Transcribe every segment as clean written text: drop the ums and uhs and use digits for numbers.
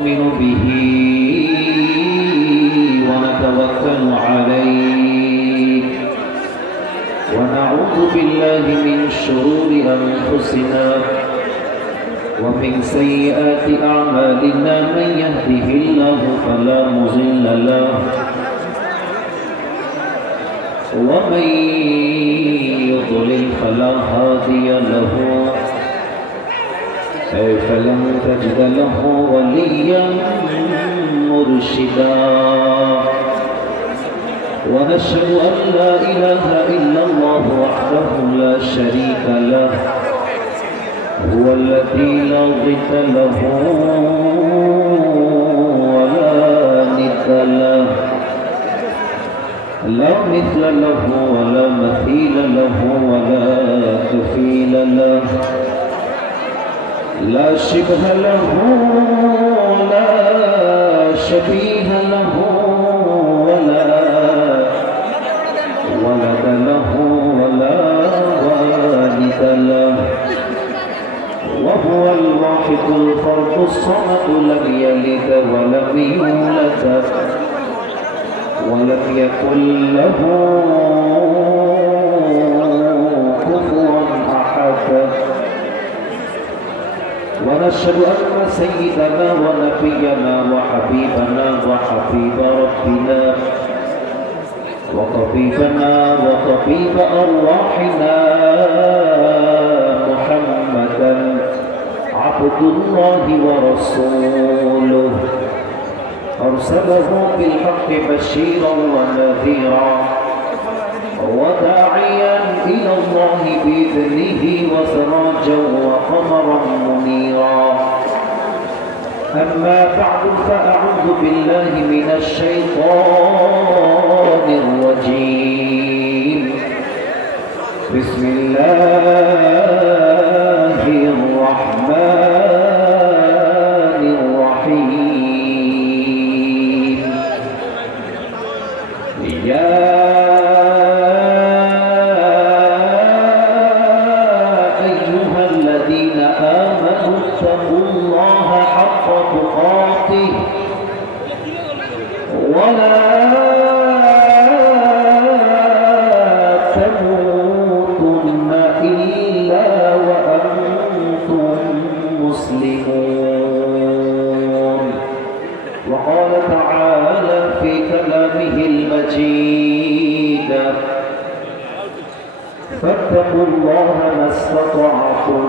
ونؤمن به ونتوكل عليه ونعوذ بالله من شرور أنفسنا ومن سيئات أعمالنا من يهده الله فلا مضل له ومن يضلل فلا هادي له فلن تجد له وليا مرشدا ونشهد أن لا إله إلا الله وحده لا شريك له هو الذي لا ضد له ولا ند له لا مثل له ولا مثيل له ولا كفيل له لا شبه له ولا شبيه له ولا ولد له ولا والد له وهو الواحد الفرد الصمد لم يلد ولم يولد ولم يكن له كفوا أحد ونشهد أن سيدنا ونبينا وحبيبنا وحبيب ربنا وطبيبنا وطبيب أرواحنا محمدا عبد الله ورسوله أرسله بالحق بشيرا ونذيرا وداعيا إلى الله بإذنه وسراجا وقمرا منيرا أما بعد فأعوذ بالله من الشيطان الرجيم بسم الله الرحمن الرحيم يا أيها الذين آمنوا اتقوا الله حق تقاته ولا تموتن إلا وأنتم مسلمون وقال تعالى في كلامه المجيد فاتقوا الله ما استطعتم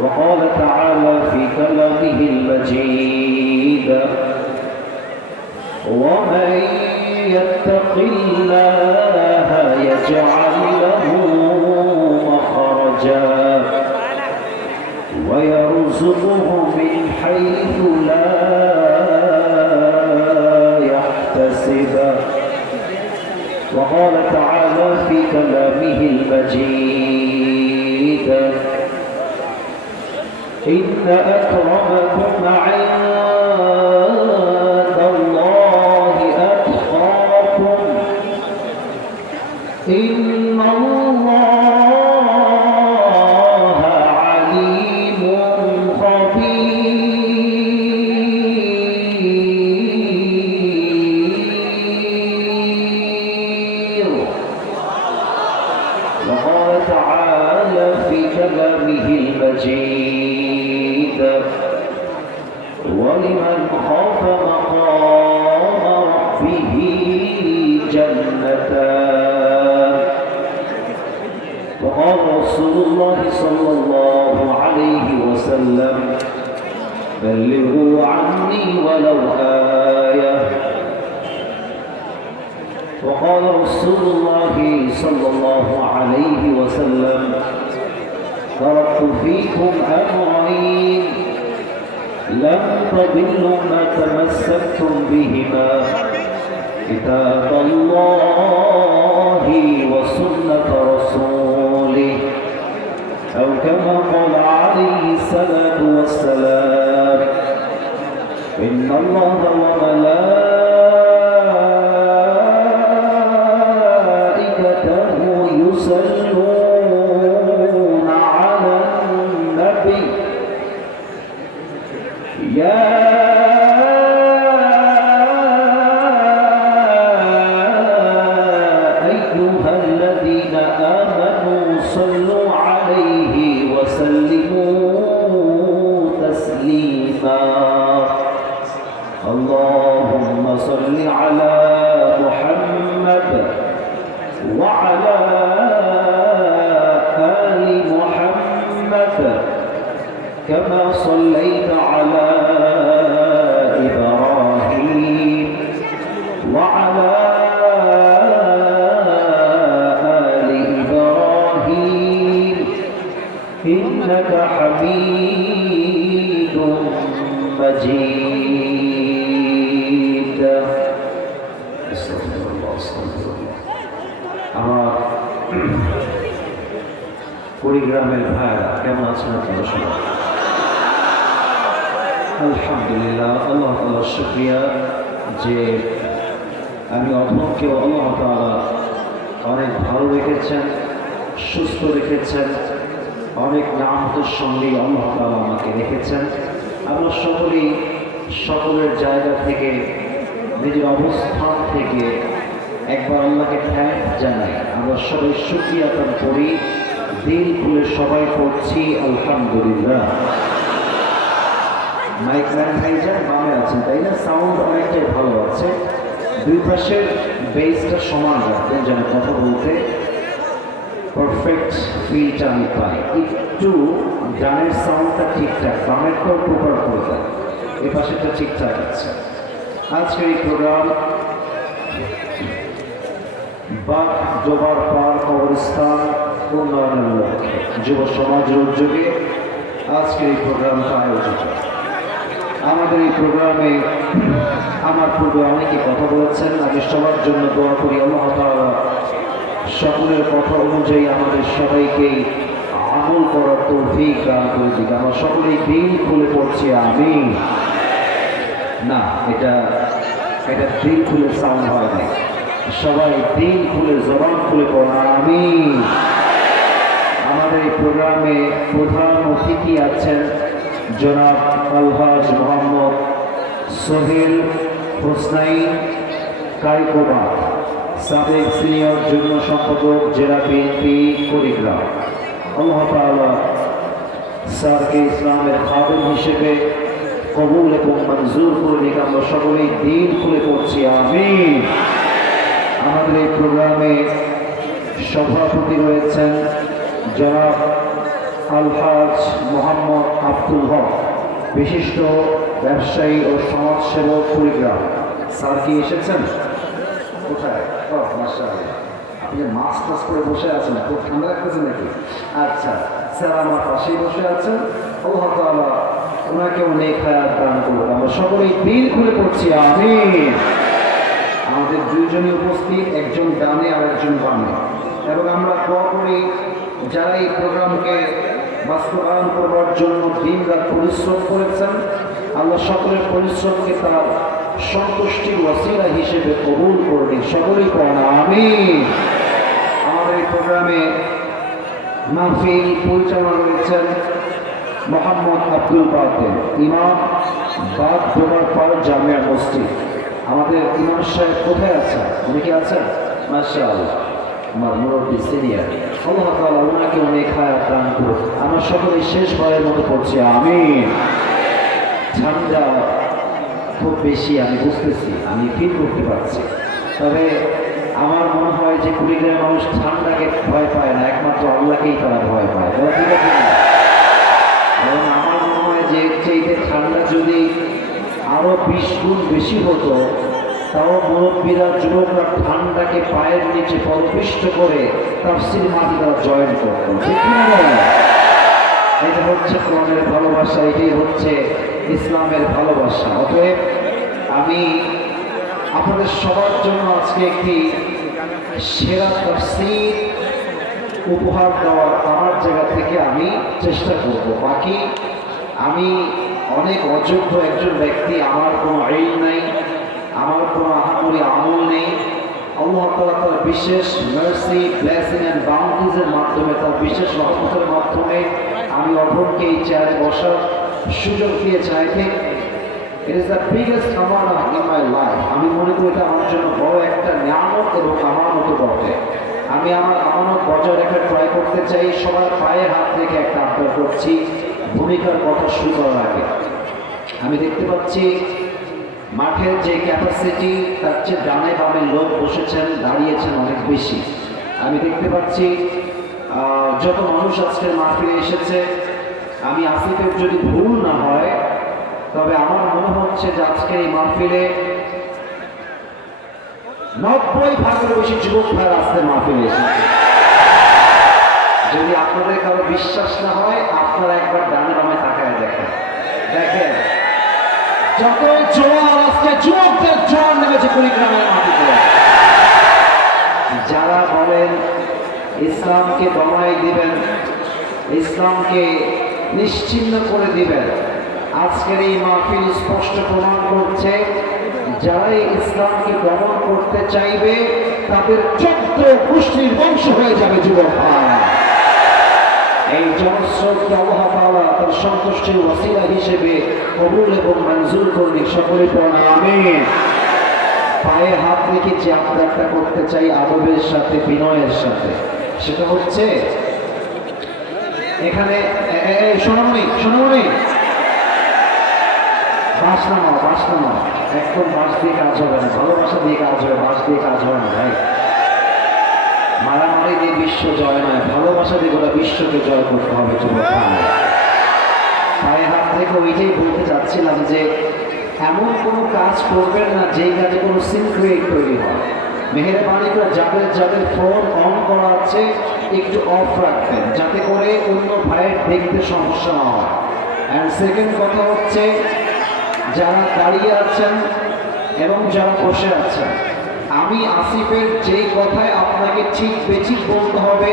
وقال تعالى في كلامه المجيد ومن يتق الله يجعل له مخرجا ويرزقه من حيث لا يحتسب وقال تعالى في كلامه المجيد إن أكرمكم عند الله أتقاكم إن الله عليم خبير وقال تعالى في كلامه المجيد ولمن خاف مقام ربه جنتان وقال رسول الله صلى الله عليه وسلم بلغوا عني ولو آية وقال رسول الله صلى الله عليه وسلم تركت فيكم أمرين لم تضلوا ما تمسكتم بهما كتاب الله وسنة رسوله أو كما قال عليه الصلاة والسلام إن الله وملائكته يصلون على النبي يا أيها الذين آمنوا صلوا عليه وسلموا تسليما اللهم صل على محمد وعلى آل محمد كما صليت على إبراهيم وعلى آل إبراهيم إنك حميد مجيد استغفر الله استغفر الله আমার কুড়িগ্রামের ভাইরা কেমন আছেন আপনারা সবাই? আলহামদুলিল্লাহ, আল্লাহ তাআলার শুকরিয়া যে আমি অধমকেও আল্লাহ তাআলা অনেক ভালো রেখেছেন, সুস্থ রেখেছেন, অনেক নামতের সঙ্গে আল্লাহ তাআলা আমাকে রেখেছেন। আমরা সকলেই সকলের জায়গা থেকে নিজের অবস্থান থেকে একবার আল্লাহকে থ্যাংক জানাই। আমরা সবাই শুকরিয়া আদান করি, দিল খুলে সবাই পড়ছি আলহামদুলিল্লাহ। মাইক ম্যান ভাইজান বামে আছেন তাই না? সাউন্ড অনেকটাই ভালো আছে, দুই পাশের বেসটা সমান রাখবেন যেন কথা বলতে পারফেক্ট ফিলটা আমি পাই। একটু ডানের সাউন্ডটা ঠিকঠাক, বামেরটাও প্রপার করে দেয়, এ পাশেরটা ঠিকঠাক আছে। আজকের এই প্রোগ্রাম বাঘ ডোবার পার কবরস্থান উন্নয়নের লক্ষ্যে যুব সমাজের উদ্যোগে আজকের এই প্রোগ্রামটা আয়োজিত। আমাদের এই প্রোগ্রামে আমার পূর্বে অনেকে কথা বলেছেন, আমি সবার জন্য দোয়া করি আল্লাহ তাআলা সকলের কথা অনুযায়ী আমাদের সবাইকে আমল করার তৌফিক দান করে দিক। আমরা সকলেই দিল খুলে পড়ছি আমিন। না, এটা দিল খুলে সাউন্ড হয় না, সবাই দিল খুলে জবান খুলে পড়া আমিন। আমাদের এই প্রোগ্রামে প্রধান অতিথি আছেন জনাব আলহাজ মোহাম্মদ সোহেল হোসনাইন কাইকোবা, সাবেক সিনিয়র যুগ্ম সম্পাদক জেলা বিএনপি কুড়িগ্রাম। আল্লাহ তাআলা স্যারকে ইসলামের খাদেম হিসেবে কবুল এবং মঞ্জুর করে দিক। আমরা সকলেই দিল খুলে পড়ছি আমিন। আমাদের এই প্রোগ্রামে সভাপতি রয়েছেন জনাব আলহাজ মোহাম্মদ আব্দুল হক, বিশিষ্ট ব্যবসায়ী ও সমাজসেবক কুড়িগ্রাম। স্যার কি এসেছেন? কোথায়? মাশাআল্লাহ, আপনি মাস্ক টাস করে বসে আছেন, খুব ঠান্ডা লাগতেছে নাকি? আচ্ছা, স্যার আমার পাশেই বসে আছেন। আল্লাহ তাআলা ওনাকেও নেক হায়াত দান করুন। আমরা সকলেই দিল খুলে পড়ছি আমিন। আমাদের দুইজনই উপস্থিত, একজন ডানে আর একজন বামে, এবং আমরা দোয়া করি যারা এই প্রোগ্রামকে বাস্তবায়ন করবার জন্য দিনরাত পরিশ্রম করেছেন, আল্লাহ সকলের পরিশ্রমকে তার সন্তুষ্টির ওয়াসিলা হিসেবে কবুল করবেন। সকলেই পড়েন আমিন। আমাদের এই প্রোগ্রামে মাহফিল পরিচালনা করেছেন মোহাম্মদ আব্দুল বাতেন, ইমাম, বাদ ডোবার পার জামিয়া মসজিদ। আমাদের ইমাম সাহেব কোথায় আছেন? উনি কি আছেন? মাশাআল্লাহ, আমার মুরব্বী সিনিয়র। আল্লাহ তাআলা ওনাকে অনেক হায়াত দান করুন। আমরা সকলে শেষবারের মতো পড়ছি আমিন। ঠান্ডা খুব বেশি আমি বুঝতেছি, আমি ফিল করতে পারছি, তবে আমার মনে হয় যে কুড়িগ্রামের মানুষ ঠান্ডাকে ভয় পায় না, একমাত্র আল্লাহকেই তারা ভয় পায়। ঠিক আছে না? এবং আমার মনে হয় যে চাইতে ঠান্ডা যদি আরও 20 গুণ বেশি হতো, তাও মুরব্বীরা, যুবকরা ঠান্ডাকে পায়ের নিচে পদপিষ্ট করে তাফসীর মাহফিল তারা জয়েন করত। ঠিক না? এটা হচ্ছে কোরআনের ভালোবাসা, এটাই হচ্ছে ইসলামের ভালোবাসা। অতএব আমি আপনাদের সবার জন্য আজকে একটি সেরা তাফসীর উপহার দেওয়ার আমার জায়গা থেকে আমি চেষ্টা করব। বাকি আমি অনেক অযোগ্য একজন ব্যক্তি, আমার কোনো ইলম নাই, আমার কোনো আহামরি আমল নেই। আল্লাহ তাআলা তার বিশেষ মার্সি, ব্লেসিং অ্যান্ড বাউন্টিজের মাধ্যমে, তার বিশেষ রহমতের মাধ্যমে আমি অপরকে এই চেয়ারে বসার সুযোগ দিয়েছে। I think It is the biggest amana in my life. আমি মনে করি এটা আমার জন্য বড় একটা নিয়ামত এবং আমানত বটে। আমি আমার আমানত বজায় রাখার ট্রাই করতে চাই। সবার পায়ে হাত রেখে একটা আবদার করছি ভূমিকার কথা শুরু করার আগে। আমি দেখতে পাচ্ছি মাঠের যে ক্যাপাসিটি তার চেয়ে ডানে বামে লোক বসেছেন, দাঁড়িয়েছেন অনেক বেশি। আমি দেখতে পাচ্ছি যত মানুষ আজকের মাহফিলে এসেছে, আমি আসিফের যদি ভুল না হয় তবে আমার মনে হচ্ছে যে আজকে এই মাহফিলে 90% বেশি যুবক ভাইয়ের আজকে মাহফিলে এসেছে। যদি আপনাদের কারো বিশ্বাস না হয় আপনারা একবার ডানে বামে তাকায় দেখেন। যতই জোয়ার আজকে যুবকদের জোয়ার নেমেছে কুড়িগ্রামের মাটিতে। যারা বলেন ইসলামকে দমাই দিবেন, ইসলামকে নিশ্চিহ্ন করে দিবেন, আজকের এই মাহফিল স্পষ্ট প্রমাণ করছে যারাই ইসলামকে দমন করতে চাইবে তাদের 14 গোষ্ঠীর বংশ হয়ে যাবে যুবক ভাই। এই জনস্রোতকে আল্লাহ তাআলা তার সন্তুষ্টির ওয়াসিলা হিসেবে কবুল এবং মঞ্জুর করুন। সকলে পড়ুন আমিন। পায়ে হাত রেখে যে আবদারটা করতে চাই আদবের সাথে, বিনয়ের সাথে, সেটা হচ্ছে এখানে শোনামনি বাস নামাও, একদম বাস দিয়ে কাজ হবে না, ভালোবাসা দিয়ে কাজ হবে, বাস দিয়ে কাজ হবে না ভাই। মারামারি দিয়ে বিশ্ব জয় নয়, ভালোবাসা দিয়ে গোটা বিশ্বকে জয় করতে হবে যুবক ভাই। পায়ে হাত থেকে ওইটাই বলতে চাচ্ছিলাম যে এমন কোনো কাজ করবেন না যেই কাজে কোনো সিন ক্রিয়েট তৈরি হয়। মেহেরবানি করে যাদের ফোন অন করা আছে একটু অফ রাখবেন, যাতে করে অন্য ভাইয়ের দেখতে সমস্যা না হয়। অ্যান্ড সেকেন্ড কথা হচ্ছে যারা দাঁড়িয়ে আছেন এবং যারা বসে আছেন, আমি আসিফের যেই কথায় আপনাকে ঠিক বেঠিক বলতে হবে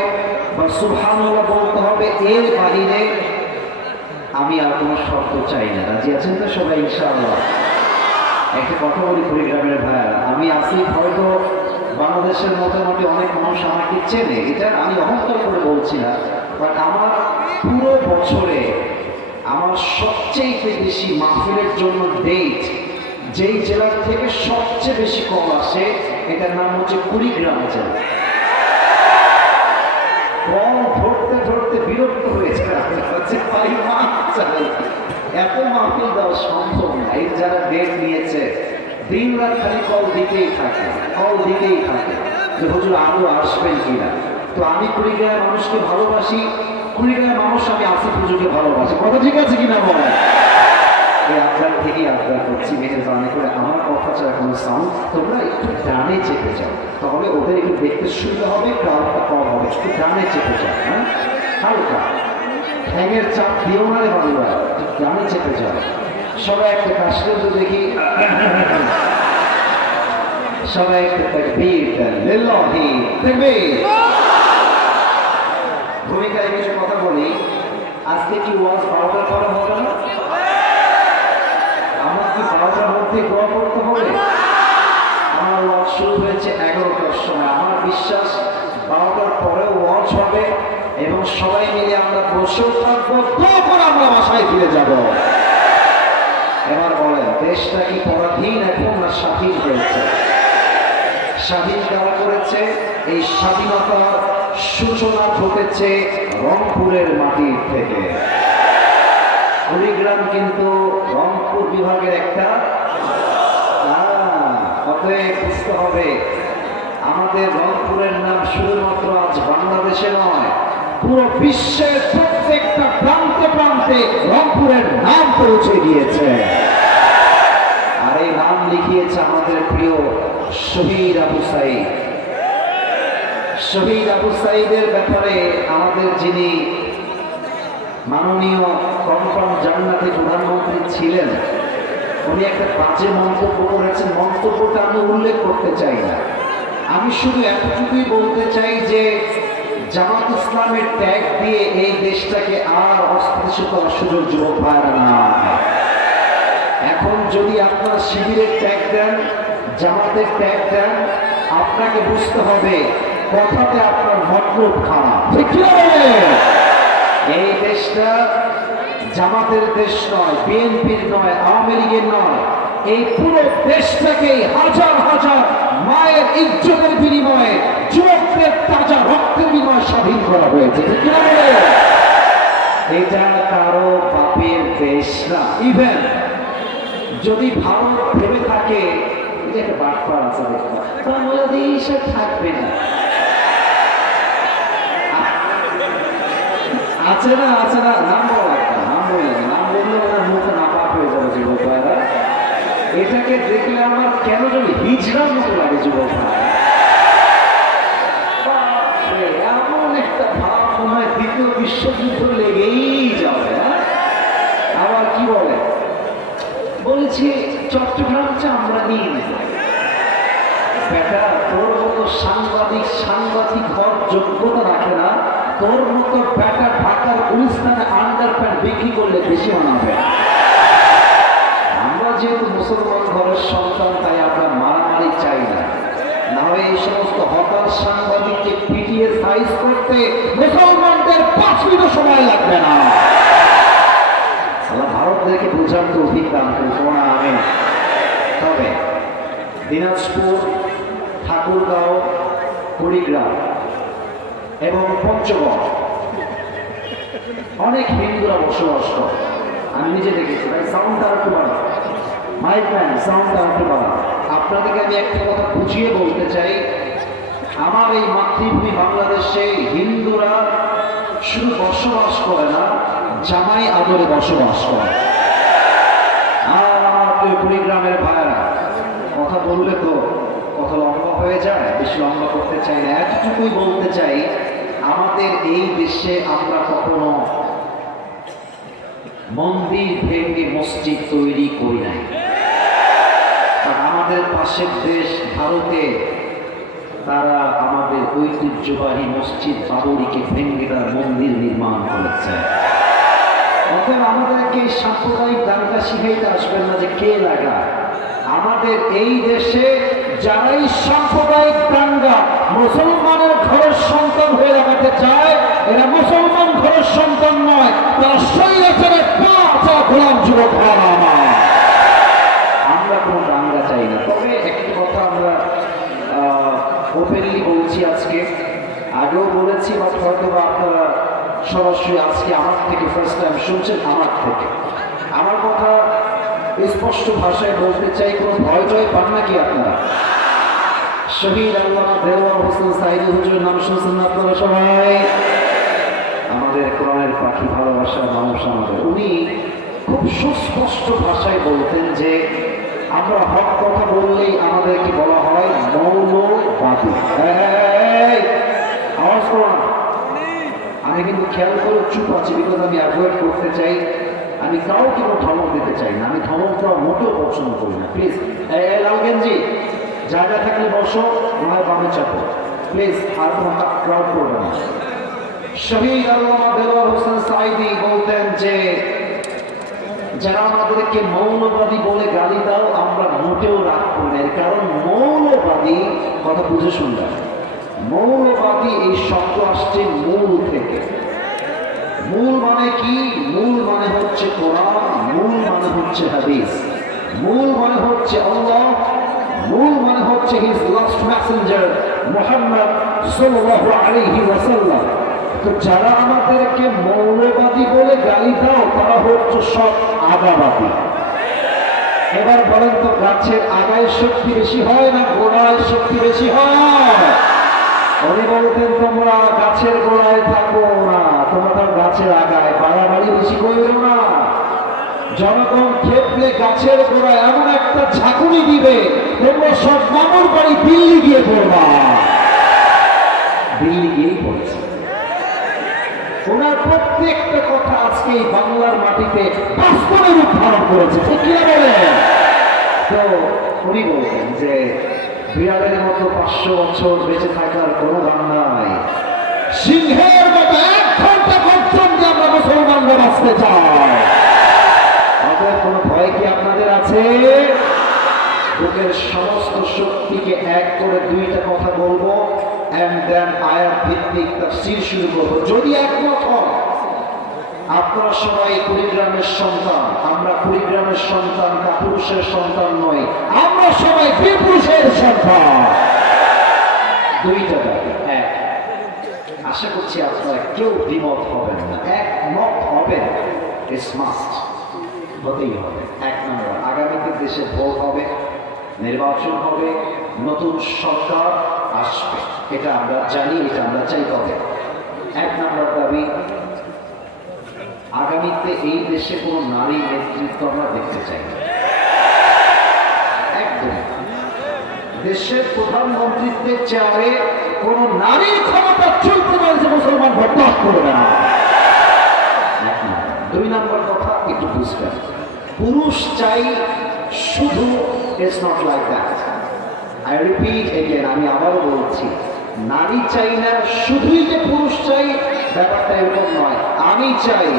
বা সুবহানাল্লাহ বলতে হবে, এর বাহিরে আমি আর কোনো শব্দ চাই না। রাজি আছেন তো সবাই ইনশাআল্লাহ? একটা কথা বলি কুড়িগ্রামের ভাইয়ারা, আমি আসিফ হয়তো বাংলাদেশের মোটামুটি অনেক মানুষ আমাকে চেনে, এটা আমি অহংকার করে বলছি না, বাট আমার পুরো বছরে আমার সবচেয়ে বেশি মাহফিলের জন্য ডেট যেই জেলার থেকে সবচেয়ে বেশি কল আসে এটার নাম হচ্ছে কুড়িগ্রাম জেলা। কল ধরতে ধরতে বিরক্ত হয়েছে, এত মাহফিল দেওয়া সম্ভব না। এই যারা ডেট নিয়েছে দিন রাত খালি কল দিতেই থাকে যে হুজুর আরো আসবেন কিনা। তো আমি কুড়িগ্রামের মানুষকে ভালোবাসি, কুড়িগ্রামের মানুষ আমি আসিফ হুজুরকে ভালোবাসি। কথা ঠিক আছে কিনা বলেন? এই আবদার থেকেই আবদার করছি, মেহেরবানি করে আমার কথা ছাড়া কোনো সাউন্ড তোমরা একটু ডানে চেপে যাও, তাহলে ওদের একটু দেখতে সুবিধা হবে, ক্রাউডটা কম হবে। একটু ডানে চেপে যাও, হ্যাঁ হালকা ঠ্যাঙের চাপ দিও না রে বাবুরা, ডানে চেপে যাও। সবাই একটা কাজ করে দেখি, সবাই একটা তাকবীর দেন, লিল্লাহি তাকবীর। ভূমিকায় কিছু কথা বলি। আজকে কি ওয়াজ 12টার পরে হবে না? আমার কি 12টার মধ্যে দোয়া করতে হবে? আমার ওয়াজ শুরু হয়েছে 11টার সময়। আমার বিশ্বাস 12টার পরেও ওয়াজ হবে এবং সবাই মিলে আমরা বসেও থাকবো, দোয়া করে আমরা বাসায় ফিরে যাব। এবার বলেন, দেশটা কি পরাধীন এখন না স্বাধীন হয়েছে? স্বাধীন কারা করেছে? এই স্বাধীনতার সূচনা ঘটেছে রংপুরের মাটির থেকে। কুড়িগ্রাম কিন্তু রংপুর বিভাগের একটা, অতএব বুঝতে হবে আমাদের রংপুরের নাম শুধুমাত্র আজ বাংলাদেশে নয়, পুরো বিশ্বের প্রত্যেকটা প্রান্তে প্রান্তে রংপুরের নাম পৌঁছে গিয়েছে। আর এই নাম লিখিয়েছে আমাদের প্রিয় শহীদ আবু সাঈদ। শহীদ আবু সাঈদের ব্যাপারে আমাদের যিনি মাননীয় কনফার্ম জান্নাতের প্রধানমন্ত্রী ছিলেন, উনি একটা বাজে মন্তব্য করেছেন। মন্তব্যটা আমি উল্লেখ করতে চাই না, আমি শুধু এতটুকুই বলতে চাই যে জামাত ইসলামের ট্যাগ দিয়ে এই দেশটাকে আর অস্থিতিশীল করার সুযোগ যুবক ভাইরা না। এখন যদি আপনার শিবিরের ট্যাগ দেন, জামাতের ট্যাগ দেন, আপনাকে বুঝতে হবে কথাতে আপনার মতলব খারাপ। ঠিক কি? এই দেশটা জামাতের দেশ নয়, বিএনপির নয়, আওয়ামী লীগের নয়, এই পুরো দেশটাকে হাজার হাজার মায়ের ইজ্জতের বিনিময়ে, যুবকদের তাজা রক্তের বিনিময়ে স্বাধীন করা হয়েছে। ঠিক কিনা বলে? এটা কারো বাপের দেশ না। ইভেন যদি ভারত ভেবে থাকে এটা একটা বাটপার আছে, বাংলাদেশ আর থাকবে না, আছে না আছে না, নাম বলা নাম বললে নাম বললে ওনার মুখ নাপাক হয়ে যাবে যুবক ভাইরা। এটাকে দেখলে আমার কেন যেন হিজড়ার মতো লাগে যুবক ভাই। এমন একটা ভাব মনে হয় দ্বিতীয় বিশ্বযুদ্ধ লেগেই যাবে। আবার কি বলে বলেছি চট্টগ্রামটা আমরা নিয়ে নেব। বেটা তোর মতো সাংবাদিক হওয়ার যোগ্যতা রাখে না, তোর মতো বেটা ঢাকার গুলিস্তানে আন্ডার প্যান্ট বিক্রি করলে বেশি মানাবে। আমরা যেহেতু মুসলমান ঘরের সন্তান তাই আমরা মারামারি চাই না, না হয় এই সমস্ত হকার সাংবাদিককে পিটিয়ে সাইজ করতে মুসলমানদের 5 মিনিট সময় লাগবে না। ভারতদেরকে বোঝার তো অধিক দাম তোমরা আমি। তবে দিনাজপুর, ঠাকুরগাঁও, কুড়িগ্রাম এবং পঞ্চগড় অনেক হিন্দুরা বসবাস করে। আমি নিজে দেখেছি। ভাই সাউন্ডটা একটু বাড়া, মাইক ম্যান সাউন্ডটা একটু বাড়া। আপনাদেরকে আমি একটা কথা বুঝিয়ে বলতে চাই, আমার এই মাতৃভূমি বাংলাদেশে হিন্দুরা শুধু বসবাস করে না, জামাই আদরে বসবাস করে। আর আমার কুড়িগ্রামের ভাইয়েরা কথা বললে তো কথা লম্বা হয়ে যায়, বেশি লম্বা করতে চাই না, এতটুকুই বলতে চাই, আমাদের এই দেশে আমরা কখনো মন্দির ভেঙে মসজিদ তৈরি করি নাই। আমাদের পাশের দেশ ভারতে তারা আমাদের ঐতিহ্যবাহী মসজিদ বাবরিকে ভেঙে তার মন্দির নির্মাণ করেছে। অতএব আমাদেরকে সাম্প্রদায়িক দাঙ্গা শিখাইতে আসবেন না যে কে লাগা। আমাদের এই দেশে যারাই সাম্প্রদায়িক দাঙ্গা মুসলমানের ঘরের সন্তান হয়ে লাগাতে চায়, এরা মুসলমান ঘরের সন্তান নয়, তারা স্বৈরাচারের পা গোলাম যুবক। আমরা কোনো দাঙ্গা চাই না। তবে একটি কথা আমরা ওপেনলি বলছি, আজকে আগেও বলেছি, বাট হয়তো বা আপনারা সরাসরি আজকে আমার থেকে ফার্স্ট টাইম শুনছেন। আমার কথা স্পষ্ট ভাষায় বলতে চাই, কোনো ভয় টয় পান নাকি আপনারা? শহীদ আল্লামা দেওয়ার হোসেন সাইদি হুজুরের নাম শুনছেন না আপনারা সবাই? আমাদের কোরআনের পাখি, ভালোবাসার মানুষ আমাদের। উনি খুব সুস্পষ্ট ভাষায় বলতেন যে আমরা হক কথা বললেই আমাদেরকে বলা হয় মৌলবাদী। আওয়াজ করো না। আমি কিন্তু খেয়াল করে চুপ আছি, বিকজ আমি অ্যাভয়েড করতে চাই, আমি কাউকে কোনো ধমক দিতে চাই না, আমি ধমক দেওয়া মোটেও পছন্দ করি না। প্লিজ লালগেঞ্জি জায়গা থাকলে বসো, নয় বামে চাপো প্লিজ, আর কোনো ক্রাউড করবে না। শহীদ আল্লামা দেওয়ার হোসেন সাইদি বলতেন যে যারা আমাদেরকে মৌলবাদী বলে গালি দাও আমরা মোটেও রাগ করি না, কারণ মৌলবাদী কথা বুঝে শুনলাম, মৌলবাদী এই শব্দ আসছে মূল থেকে। মূল মানে কি? মূল মানে হচ্ছে কোরআন, মূল মানে হচ্ছে হাদিস, মূল মানে হচ্ছে আল্লাহ, মূল মানে হচ্ছে হিজ লাস্ট মেসেঞ্জার মুহাম্মদ সাল্লাল্লাহু আলাইহি ওয়াসাল্লাম। তো যারা আমাদেরকে মৌলবাদী বলে গালি দাও তারা হচ্ছে সব আগাবাদী। এবার বলেন তো, গাছের আগায় শক্তি বেশি হয় না গোড়ায় শক্তি বেশি হয়? উনি বলতেন তোমরা গাছের গোড়ায় থাকো না, তোমরা গাছের আগায়, বাড়াবাড়ি বেশি করো না। জনগণ ক্ষেত্রে গাছের গোড়ায় এমন একটা ঝাঁকুনি দিবে তোমরা সব মামুর বাড়ি দিল্লি গিয়ে পড়বা। দিল্লি গিয়েই পড়েছে। ওনার প্রত্যেকটা কথা আজকে এই বাংলার মাটিতে বাস্তবে রূপ ধারণ করেছে। ঠিক কি বলে? তো উনি বলতেন যে বিড়ালের মতো 500 বছর বেঁচে থাকার কোনো গান নাই, সিংহের মতো 1 ঘন্টা গর্জন দিয়ে আমরা মুসলমানরা বাঁচতে চাই। আমাদের কোনো ভয় কি আপনাদের আছে? বুকের সমস্ত শক্তিকে এক করে 2টা কথা বলবো, এন্ড দেন আয়াত ভিত্তিক তাফসীর শুরু করবো। যদি একমত হন আপনারা সবাই কুড়িগ্রামের সন্তান, আমরা কুড়িগ্রামের সন্তান, কাপুরুষের সন্তান নয়, আমরা সবাই বীরপুরুষের সন্তান। দুইটা দাবি, এক, আশা করছি আপনারা কেউ দ্বিমত হবেন না, একমত হবেন, ইটস মাস্ট, হতেই হবে। এক নম্বর, আগামীতে দেশে ভোট হবে, নির্বাচন হবে, নতুন সরকার আসবে, এটা আমরা জানি, এটা আমরা চাই। তবে এক নম্বর দাবি, আগামীতে এই দেশে কোনো নারী নেতৃত্ব আমরা দেখতে চাই না, একদম। দেশের প্রধানমন্ত্রীত্বের চেয়ারে কোনো নারীর ক্ষমতা চলতে পারে যে মুসলমান বরদাস্ত করবে না। দুই নম্বর কথা একটু বুঝবেন, পুরুষ চাই শুধু, it's not like that. I repeat again, আমি আবারও বলছি, নারী চাই না শুধুই যে পুরুষ চাই, ব্যাপারটা এরকম নয়। আমি চাই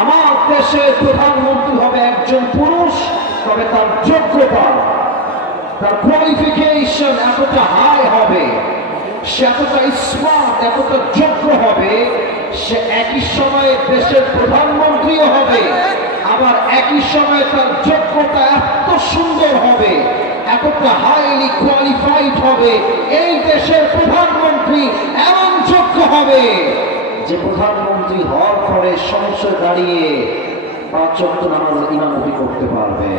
আমার দেশে প্রধানমন্ত্রী হবে একজন পুরুষ, তবে তার যোগ্যতা, তার কোয়ালিফিকেশন এতটা হাই হবে, সে এতটা স্মার্ট, এতটা যোগ্য হবে, সে একই সময়ে দেশের প্রধানমন্ত্রীও হবে, আবার একই সময়ে তার যোগ্যতা এত সুন্দর হবে, এতটা হাইলি কোয়ালিফাইড হবে, এই দেশের প্রধানমন্ত্রী এমন যোগ্য হবে যে প্রধানমন্ত্রী হওয়ার পরে সংসদে দাঁড়িয়ে 5 ওয়াক্ত নামাজ ইমামতি করতে পারবে,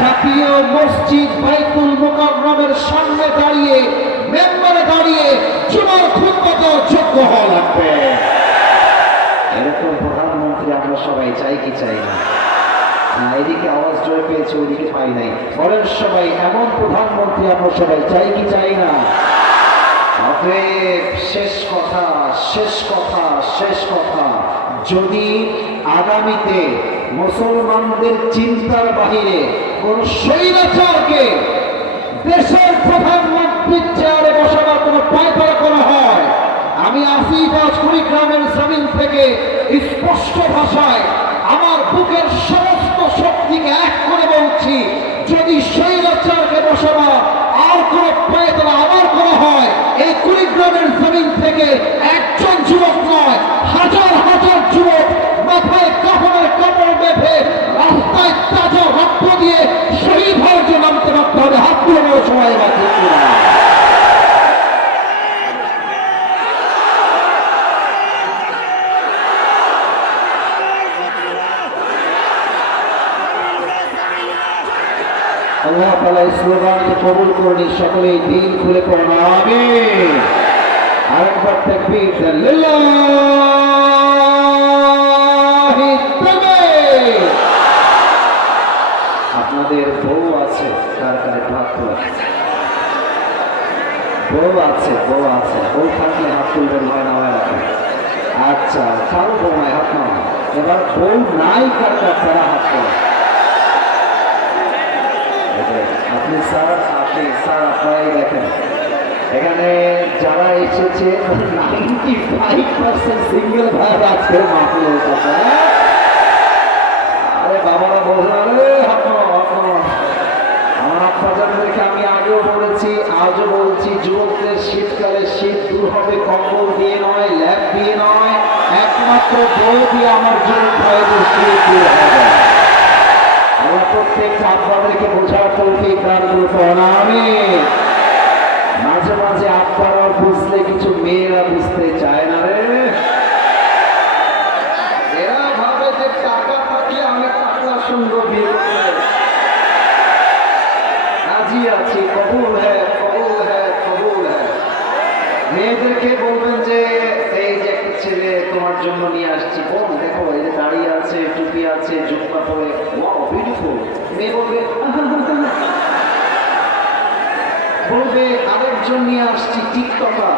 জাতীয় মসজিদ বাইতুল মুকাররমের সামনে দাঁড়িয়ে, মেম্বারে দাঁড়িয়ে জুমার খুতবাতেও যোগ্য হওয়া লাগবে। এরকম প্রধানমন্ত্রী আমরা সবাই চাই কি চাই না? এদিকে আওয়াজ জয় পেয়েছে, ওইদিকে পাই নাই। বলেন সবাই, এমন প্রধানমন্ত্রী আমরা সবাই চাই কি চাই না? শেষ কথা, শেষ কথা, শেষ কথা, যদি আগামীতে মুসলমানদের চিন্তার বাহিরে কোন স্বৈরাচারকে দেশের প্রধানমন্ত্রীর চেয়ারে বসাবার কোন পায়তারা করা হয়, আমি আসিফ আজ কুড়িগ্রামের জমিন থেকে স্পষ্ট ভাষায় আমার বুকের সমস্ত শক্তিকে এক করে বলছি, যদি স্বৈরাচারকে বসাবার আর কোন পায়তারা আবার করা হয়, এই কুড়িগ্রামের জমিন থেকে একজন যুবক নয়, হাজার হাজার যুবক মাথায় কাপড়ের কাপড় বেঁধে রাস্তায় তাজা রক্ত দিয়ে শহীদ হওয়ার জন্য নামতে পারতে হবে। হাত তুলে নেওয়ার সময় বাকি আল্লাহ তাআলা এই স্লোগানকে কবুল করুন, সকলেই দিল খুলে পড়ুন আমিন। আরেকবার তাকবীর, লিল্লাহি তাকবীর। আপনাদের বউ আছে, কার কারে হাত তোলা? বউ আছে, বউ আছে, বউ থাকলে হাত তুলবেন, হয় না হয় রাখেন। আচ্ছা, কারো বউ নাই, হাত নাও। এবার বউ নাই, কার কার তারা হাত তোলা? আপনি স্যার, আপনি স্যার, আপনারাই দেখেন এখানে যারা এসেছে 95% সিঙ্গেল ভাইয়ের আজকের মাহফিল হয়েছে। আরে বাবারা বললেন, আমার আব্বাজানদেরকে আমি আগেও বলেছি, আজও বলছি, যুবকদের শীতকালে শীত দূর হবে কম্বল দিয়ে নয়, ল্যাপ দিয়ে নয়, একমাত্র বউ দিয়ে আমার যুবক ভাইদের শীত দূর হবে। আমরা প্রত্যেকটা আব্বাদেরকে বোঝার তৌফিক দান করুন আমিন। মাঝে মাঝে আব্বারা বুঝলে কিছু মেয়েরা বুঝতে চায় না রে, এরা ভাবে যে টাকা থাকলে আমি টাকা সুন্দর বিয়ে করবো, রাজি আছি, কবুল হ্যাঁ, কবুল হ্যাঁ, কবুল হ্যাঁ। মেয়েদেরকে বলবেন যে এই যে একটা ছেলে তোমার জন্য নিয়ে আসছি, বোন দেখো এই যে দাঁড়িয়ে আছে, টুপি আছে, জুব্বা পরে, ওয়াও বিউটিফুল। মেয়ে বলবে বলবে আরেকজন নিয়ে আসছি, টিকটকার,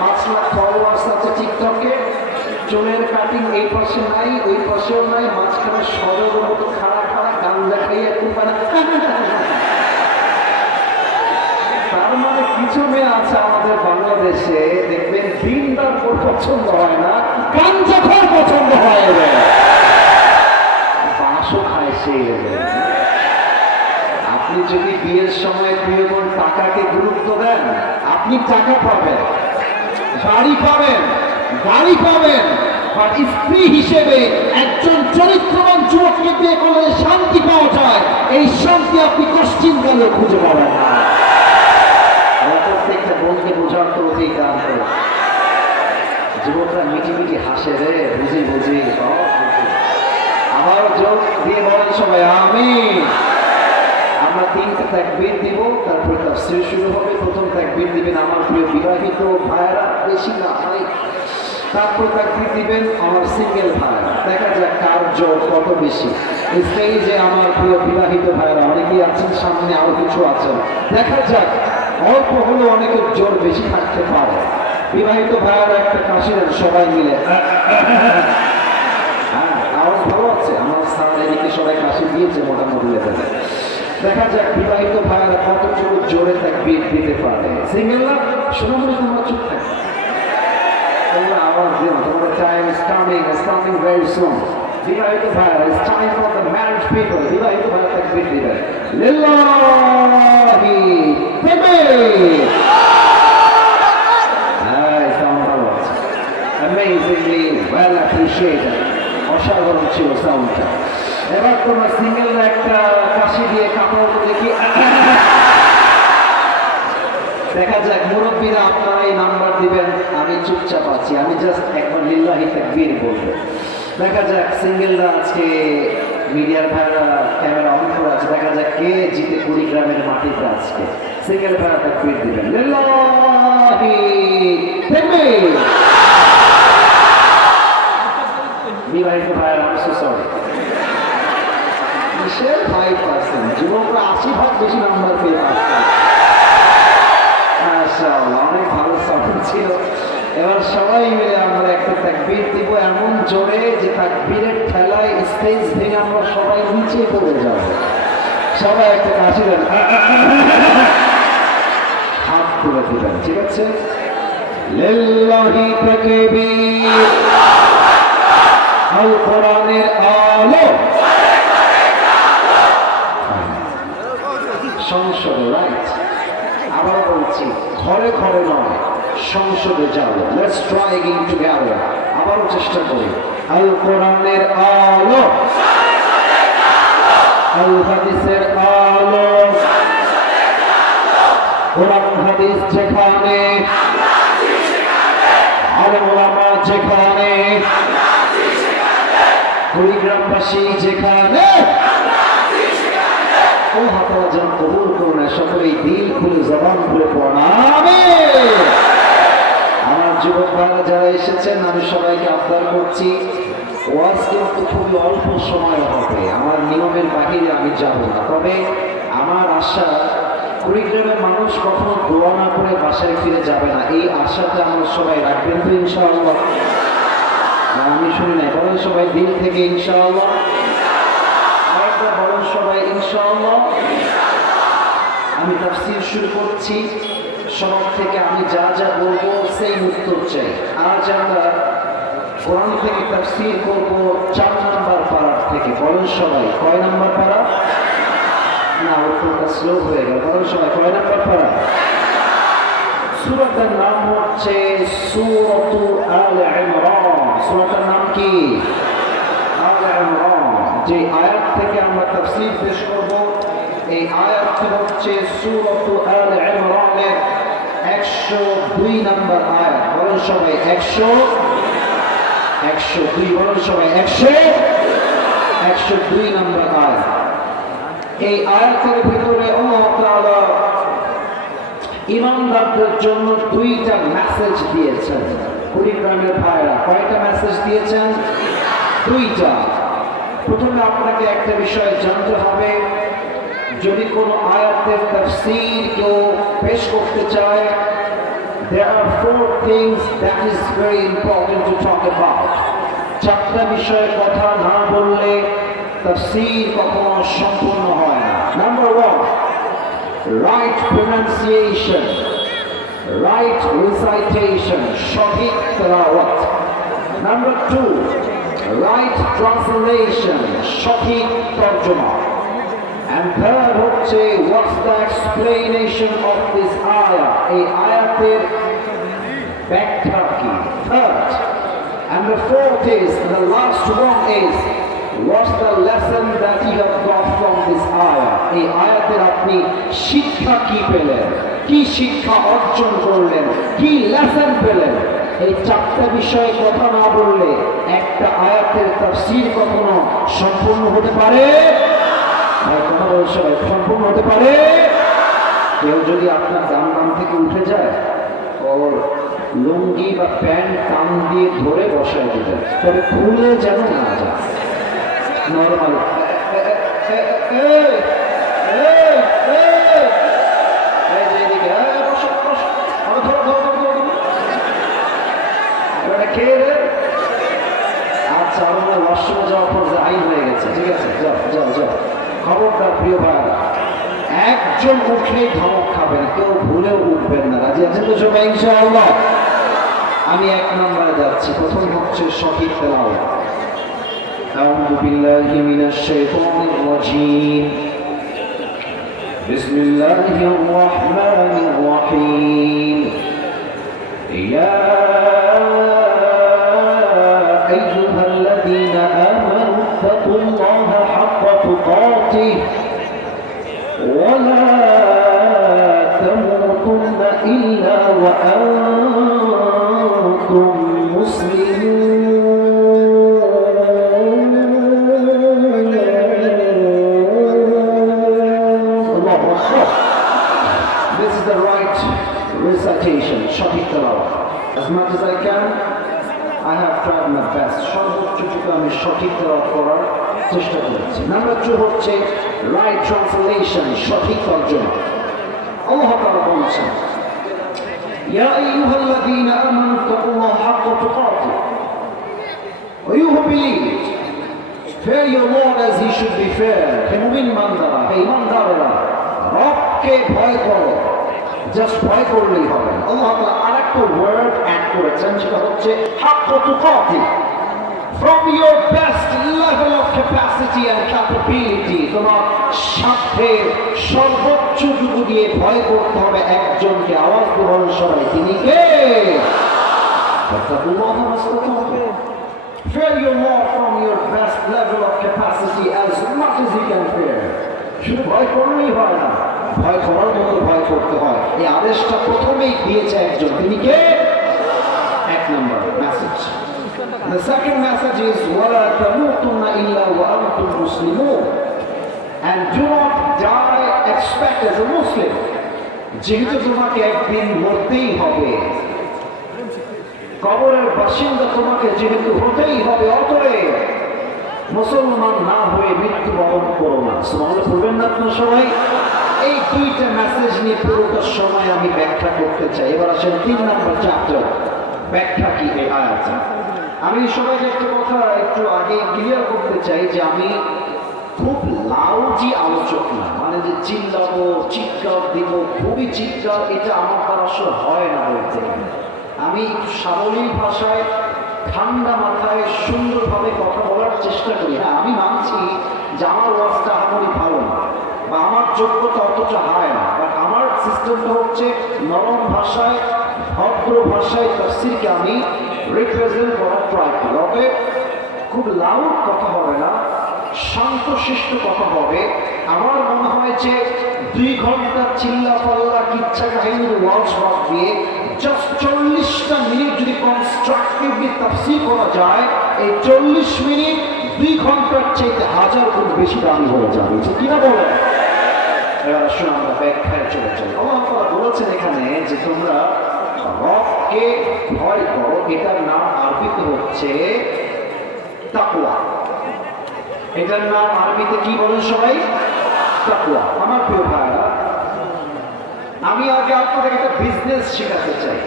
5 লাখ ফলোয়ার্স আছে টিকটকে, চুলের কাটিং এই পাশে নাই, ওই পাশেও নাই, মাঝখানে সরল মতো খাড়া খাড়া, গাঞ্জা খাইয়ে একটু তার মানে কিছু মেয়ে আছে আমাদের বাংলাদেশে, দেখবেন দিনদার পছন্দ হয় না, গাঞ্জাখোর পছন্দ হয়, বাঁশও খায় সেই। আপনি যদি বিয়ের সময় প্রিয়জন টাকাকে গুরুত্ব দেন, আপনি টাকা পাবেন, বাড়ি পাবেন, গাড়ি পাবেন, বাট স্ত্রী হিসেবে একজন চরিত্রবান যুবককে বিয়ে করলে শান্তি পাওয়া যায়, এই শান্তি আপনি কশ্চিনকালে খুঁজে পাবেন না। প্রত্যেকটা বোনকে বোঝার তো অধিকার করে। যুবকরা মিটি মিটি হাসে রে, বুঝি বুঝি সব বুঝি। আবার যোগ দিয়ে বলেন সবাই আমিন। আমরা 3টা তাকবীর দিব, তারপরে তাফসীর শুরু হবে। প্রথম তাকবীর দিবেন আমার প্রিয় বিবাহিত ভাইয়েরা, বেশি না মানে, তারপর তাকবীর দিবেন আমার সিঙ্গেল ভাইয়েরা। দেখা যাক কার জোর কত বেশি। স্টেজে আমার প্রিয় বিবাহিত ভাইয়েরা অনেকেই আছেন, সামনে আরো কিছু আছেন, দেখা যাক অল্প হলেও অনেকের জোর বেশি থাকতে পারে। বিবাহিত ভাইয়েরা একটা কাশি দেন সবাই মিলে। হ্যাঁ, আওয়াজ ভালো আছে, আমার সামনে এদিকে সবাই কাশি দিয়েছে মোটামুটি লেভেলে। দেখা যাক বিবাহিত ভাইয়েরা কতটুকু জোরে তাকবীর দিতে পারে। সিঙ্গেলরা শোনা বলে তোমরা চুপ থাকো, তোমরা আওয়াজ দিও, তোমাদের time is coming very soon. বিবাহিত ভাইয়েরা, it's time for the marriage people. বিবাহিত ভাইয়েরা তাকবীর দিবেন লিল্লাহি তাকবীর। হ্যাঁ, সাউন্ড ভালো আছে, অ্যামেজিংলি ওয়েল অ্যাপ্রিশিয়েটেড, অসাধারণ ছিল সাউন্ডটা। এবার তোমরা সিঙ্গেল একটা কাশি দিয়ে কাপড় দেখি। দেখা যাক মুরব্বীরা আপনারা এই নাম্বার দিবেন, আমি চুপচাপ আছি, আমি জাস্ট একবার লিল্লাহি তাকবীর বলবো। দেখা যাক সিঙ্গেলরা আজকে মিডিয়ার ভাইরা ক্যামেরা অন করে আছে, দেখা যাক কে জিতে কুড়িগ্রামের মাটিতে আজকে। সিঙ্গেল ভাইরা তাকবীর দিবেন লিল্লাহি তাকবীর। বিবাহিত ভাইরা আমি সো সরি, 5%, যুবকরা 80% বেশি নাম্বার পেয়ে আসছে। মাশাআল্লাহ, অনেক ভালো সাউন্ড ছিল। এবার সবাই মিলে আমরা একটা তাকবীর দিব এমন জোরে যে তাকবীরের ঠেলায় স্টেজ ভেঙে আমরা সবাই নিচে পড়ে যাব। সবাই একটা কাশি দেন, হাত তুলে দিবেন, ঠিক আছে? লিল্লাহি তাকবীর, আল কোরআনের আলো সংসদে, রাইট? আবার বলছি, ঘরে ঘরে নয়, সংসদে যাবো। Let's try again together. আবারও চেষ্টা করি। আল কোরআনের আলো, আল হাদিসের আলো, কোরআন হাদিস যেখানে, আলেম ওলামা যেখানে, কুড়িগ্রামবাসী যেখানে, ও হাতারা যেন কবুল করুন। সকলেই দিল খুলে জবান খুলে প্রণামে। আমার যুবক ভাইরা যারা এসেছেন, আমি সবাইকে আবদার করছি, ওয়াজ কিন্তু খুবই অল্প সময় হবে, আমার নিয়মের বাহিরে আমি যাব না। তবে আমার আশা, কুড়িগ্রামের মানুষ কখনো দোয়া না করে বাসায় ফিরে যাবে না, এই আশাটা আমরা সবাই রাখবেন তো ইনশাআল্লাহ? আমি শুনি নাই, বলেন সবাই দিল থেকে ইনশাআল্লাহ। আরেকটা বলেন সবাই ইনশাআল্লাহ। আমি তাফসীর শুরু করছি, সবার থেকে আমি যা যা বলবো সেই উত্তর চাই। আজ আমরা কোরআন থেকে তাফসীর করব 4 নাম্বার পারা থেকে। বলেন সবাই কয় নাম্বার পারা? না, উত্তরটা স্লো হয়ে গেল। বলেন সবাই কয় নাম্বার পারা? সূরাটার নাম হচ্ছে সূরাতু আল ইমরান। সূরাটার নাম কি? আল ইমরান। যে আয়াত থেকে আমরা তাফসীর পেশ করব, এই আয়াতটি হচ্ছে সূরাতু আল ইমরানের 102 নাম্বার আয়াত। বলেন সবাই 102। বলেন সবাই 102 নাম্বার আয়াত। এই আয়াতের ভিতরে আল্লাহ তাআলা ইমানদারদের জন্য 2টা মেসেজ দিয়েছেন। কুড়িগ্রামের ভাইরা কয়টা মেসেজ দিয়েছেন? 2টা। প্রথমে আপনাকে একটা বিষয় জানতে হবে, যদি কোনো আয়াতের তাফসীর কেউ পেশ করতে চায়, there are 4 things that is very important to talk about. 4টা বিষয়ের কথা না বললে তাফসীর কখনো সম্পূর্ণ হয় না। Number 1, right pronunciation, right recitation, সঠিক তেলাওয়াত। নাম্বার 2, right translation, সঠিক তরজমা। And third হচ্ছে what's the explanation of this ayah, এই আয়াতের ব্যাখ্যা কি? Third. And the fourth is, the last one is, what's the lesson that you have got from this ayah? এই আয়াতের আপনি শিক্ষা কি পেলেন, কি শিক্ষা অর্জন করলেন, কি লেসন পেলেন? এই চারটা বিষয়ে কথা না বললে একটা আয়াতের তাফসীর কখনো সম্পূর্ণ হতে পারে আর কোনো বিষয় সম্পূর্ণ হতে পারে? কেউ যদি আপনার দাম থেকে উঠে যায়, ওর লুঙ্গি বা প্যান্ট টান দিয়ে ধরে বসায় দিবেন, তবে খুলে যেন না যায়। নর্মাল আচ্ছা, আমরা ওয়াশরুমে যাওয়ার পর যে আইন হয়ে গেছে, ঠিক আছে, যাও যাও যাও। খবরদার প্রিয় ভাইরা, একজন উঠলেই ধমক খাবেন, কেউ ভুলেও উঠবেন না। রাজি আছেন তো সবাই ইনশাআল্লাহ? আমি 1 নম্বরে যাচ্ছি। প্রথম হচ্ছে সঠিক তেলাওয়াত। আউযু বিল্লাহি মিনাশ শাইতানির রাজীম। বিসমিল্লাহির রাহমানির রাহিম। ইয়া আইয়ুহাল্লাযীনা আমানু তাকুল্লাহা হাক্কা তুকাতিহি ولا تموتن إلا وأنتم مسلمون. الله أكبر. This is the right recitation. সঠিক তেলাওয়াত. As much as I can, I have tried my best. সর্বোচ্চটুকু আমি সঠিক তেলাওয়াত করার চেষ্টা করেছি। নাম্বার 2 হচ্ছে রাইট ট্রান্সলেশন, সঠিক তর্জমা। আল্লাহ তাআলা বলেছেন, ইয়া আইয়ুহাল্লাযীনা আমানু তাকুল্লাহা হাক্কা তুকাতিহি, O you who believe, fear your Lord as he should be feared. হে মুমিন বান্দারা, হে ঈমানদারেরা, রবকে ভয় করো, জাস্ট ভয় করলেই হবে না। আল্লাহ তাআলা আরেকটা ওয়ার্ড অ্যাড করেছেন, সেটা হচ্ছে হাক্কা তুকাতিহি। From your best level of capacity and capability, তোমার সাধ্যের সর্বোচ্চটুকু দিয়ে ভয় করতে হবে একজনকে। আওয়াজ বলুন সবাই, তিনি কে? Fear your Lord from your best level of capacity as much as you can fear. শুধু ভয় করলেই হয় না, ভয় করার মতো ভয় করতে হয়। এই আদেশটা প্রথমেই দিয়েছে একজন, তিনি কে? 1 নম্বর message. The second message is وَلَا تَمُوتُنَّ إِلَّا وَأَنْتُمْ مُسْلِمُونَ, and do not die expect as a Muslim. যেহেতু তোমাকে একদিন মরতেই হবে, কবরের বাসিন্দা তোমাকে যেহেতু হতেই হবে, অতএব মুসলমান না হয়ে মৃত্যুবরণ করো না। সুবহানাল্লাহ বলবেন না আপনারা সবাই? এই 2টা মেসেজ নিয়ে পুরোটা সময় আমি ব্যাখ্যা করতে চাই। এবার আসেন 3 নম্বর চ্যাপ্টার, ব্যাখ্যা কি এই আয়াতে। আমি সবাইকে একটা কথা একটু আগে ক্লিয়ার করতে চাই যে আমি খুব লাউজি আলোচক না, মানে যে চিল্লাবো, চিৎকার দিব, খুবই চিৎকার, এটা আমার দ্বারা আসলে হয় না বলতে। আমি একটু সাবলীল ভাষায়, ঠান্ডা মাথায়, সুন্দরভাবে কথা বলার চেষ্টা করি। হ্যাঁ, আমি মানছি যে আমার ওয়াজটা আমারই ভালো না বা আমার যোগ্যতা অতটা হয় না, বাট আমার সিস্টেমটা হচ্ছে নরম ভাষায়, ভদ্র ভাষায় তাফসীরকে আমি রিপ্রেজেন্ট করার ট্রাই করি। ওকে, খুব লাউড কথা হবে না, শান্তশিষ্ট কথা হবে। আমার মনে হয় যে 2 ঘন্টা চিল্লা পাল্লা কিচ্ছা কাহিনীর ওয়াজ বাদ দিয়ে জাস্ট 40টা মিনিট যদি কনস্ট্রাকটিভলি তাফসীর করা যায়, এই 40 মিনিট 2 ঘন্টার চাইতে 1000 গুণ বেশি দামি হয়ে যাবে। কিনা বলেন? এবার আসুন আমরা ব্যাখ্যায় চলে যাই। আল্লাহ তাআলা বলেছেন এখানে যে তোমরা রবকে ভয় করো, এটার নাম আরবিতে হচ্ছে তাকওয়া। এটার নাম আরবিতে কি বলেন সবাই? তাকওয়া। আমার প্রিয় ভাইরা, আমি আগে আপনাদের একটা বিজনেস শেখাতে চাই।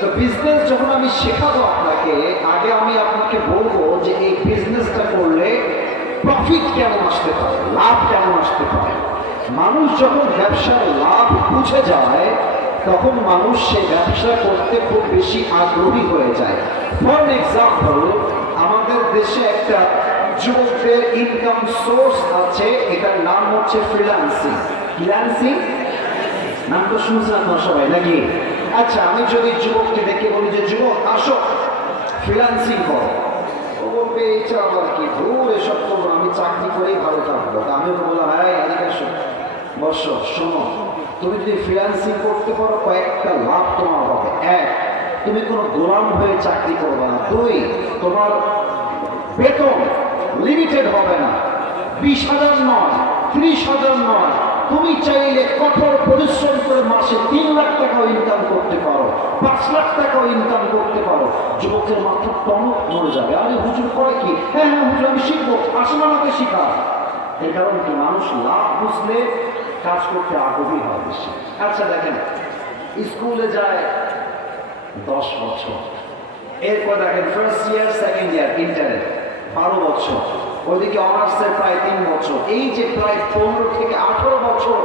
তো বিজনেস যখন আমি শেখাবো আপনাকে, আগে আমি আপনাকে বলবো যে এই বিজনেসটা করলে প্রফিট কেমন আসতে পারে, লাভ কেমন আসতে পারে। মানুষ যখন ব্যবসার লাভ বুঝে যায়, তখন মানুষ সেই ব্যবসা করতে খুব বেশি আগ্রহী হয়ে যায়। ফর এক্সাম্পল, আমাদের দেশে একটা যুবকদের ইনকাম সোর্স আছে, এটার নাম হচ্ছে ফ্রিল্যান্সিং। ফ্রিল্যান্সিং নাম তো শুনছেন আপনারা সবাই নাকি? আচ্ছা, আমি যদি যুবককে ডেকে বলি যে যুবক আসো ফ্রিল্যান্সিং করো, ও বলবে এটা আবার কি, ধুর এসব করবো, আমি চাকরি করেই ভালো থাকবো। তা আমি তো বললাম হ্যাঁ এদিকে আসো, বসো, শোনো, তুমি যদি ফ্রিল্যান্সিং করতে পারো কয়েকটা লাভ তোমার হবে। এক, তুমি কোনো গোলাম হয়ে চাকরি করবে না। দুই, তোমার বেতন লিমিটেড হবে না, 20,000 নয়, 30,000 নয়, তুমি চাইলে কঠোর পরিশ্রম করে মাসে 3 লাখ টাকাও ইনকাম করতে পারো, 5 লাখ টাকাও ইনকাম করতে পারো। যুবকের মাথা টনক মরে যাবে, আরে হুজুর করে কি? হ্যাঁ হ্যাঁ হুজুর আমি শিখবো, আসলে আমাকে শিখা। এই কারণ কি, মানুষ লাভ বুঝলে কাজ করতে আগ্রহী হয় বেশি। আচ্ছা দেখেন, স্কুলে যায় 10 বছর, এরপর দেখেন ফার্স্ট ইয়ার, সেকেন্ড ইয়ার, ইন্টারে 12 বছর, ওইদিকে অনার্সের প্রায় 3 বছর, এই যে প্রায় 15 থেকে 18 বছর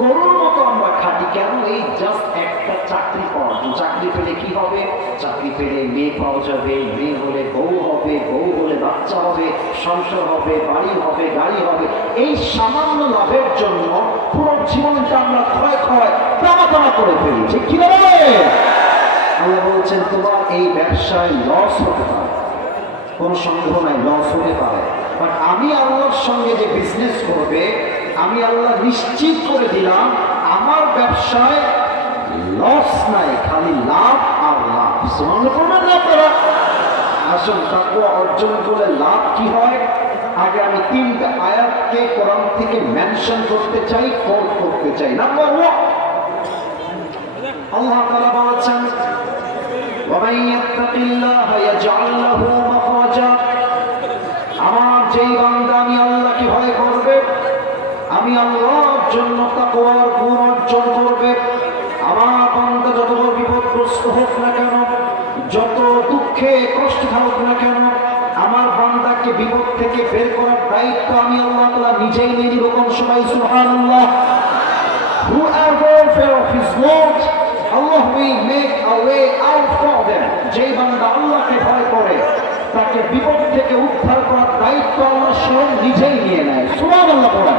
গরুর মতো আমরা খাটি। কেন? এই জাস্ট একটা চাকরি পাওয়া। চাকরি পেলে কি হবে? চাকরি পেলে মেয়ে পাওয়া যাবে, মেয়ে হলে বউ হবে, বউ হলে বাচ্চা হবে, সংসার হবে, বাড়ি হবে, গাড়ি হবে। এই সামান্য লাভের জন্য পুরো জীবনটা আমরা ক্ষয় ক্ষয় তামা করে ফেলি, ঠিক কি না? আল্লাহ বলছেন তোমার এই ব্যবসায় লস হতে পারে, কোনো সন্দেহ নাই, লস হতে পারে, বাট আমি আল্লাহর সঙ্গে যে বিজনেস করবে, আমি আল্লাহ নিশ্চিত করে দিলাম আমার ব্যবসায় লস নাই, খালি লাভ আর লাভ। আপনারা আসুন তাকওয়া অর্জন করলে লাভ কি হয়। আগে আমি 3টা আয়াতকে কোরআন থেকে মেনশন করতে চাই, কোট করতে চাই। নাম্বার 1, আল্লাহ তাআলা বলেছেন ومن يتق الله يجعل له مخرجا। আমার যেই বান্দা আমি আল্লাহকে ভয় করবে, আমি আল্লাহর জন্য তাকওয়ার গুণ অর্জন করবে, আমার বান্দা যত বড় বিপদগ্রস্ত হোক না কেন, যত দুঃখে কষ্ট হোক না কেন, আমার বান্দাকে বিপদ থেকে বের করার দায়িত্ব আমি আল্লাহ তাআলা নিজেই নিয়ে নিব। কোন সবাই সুবহানাল্লাহ। Whoever fear of his Lord, Allah will make a way out for them। যেই বান্দা আল্লাহকে ভয় করে, তাকে বিপদ থেকে উদ্ধার করার দায়িত্ব আল্লাহ স্বয়ং নিজেই নিয়ে নেয়। সুবহানাল্লাহ পড়েন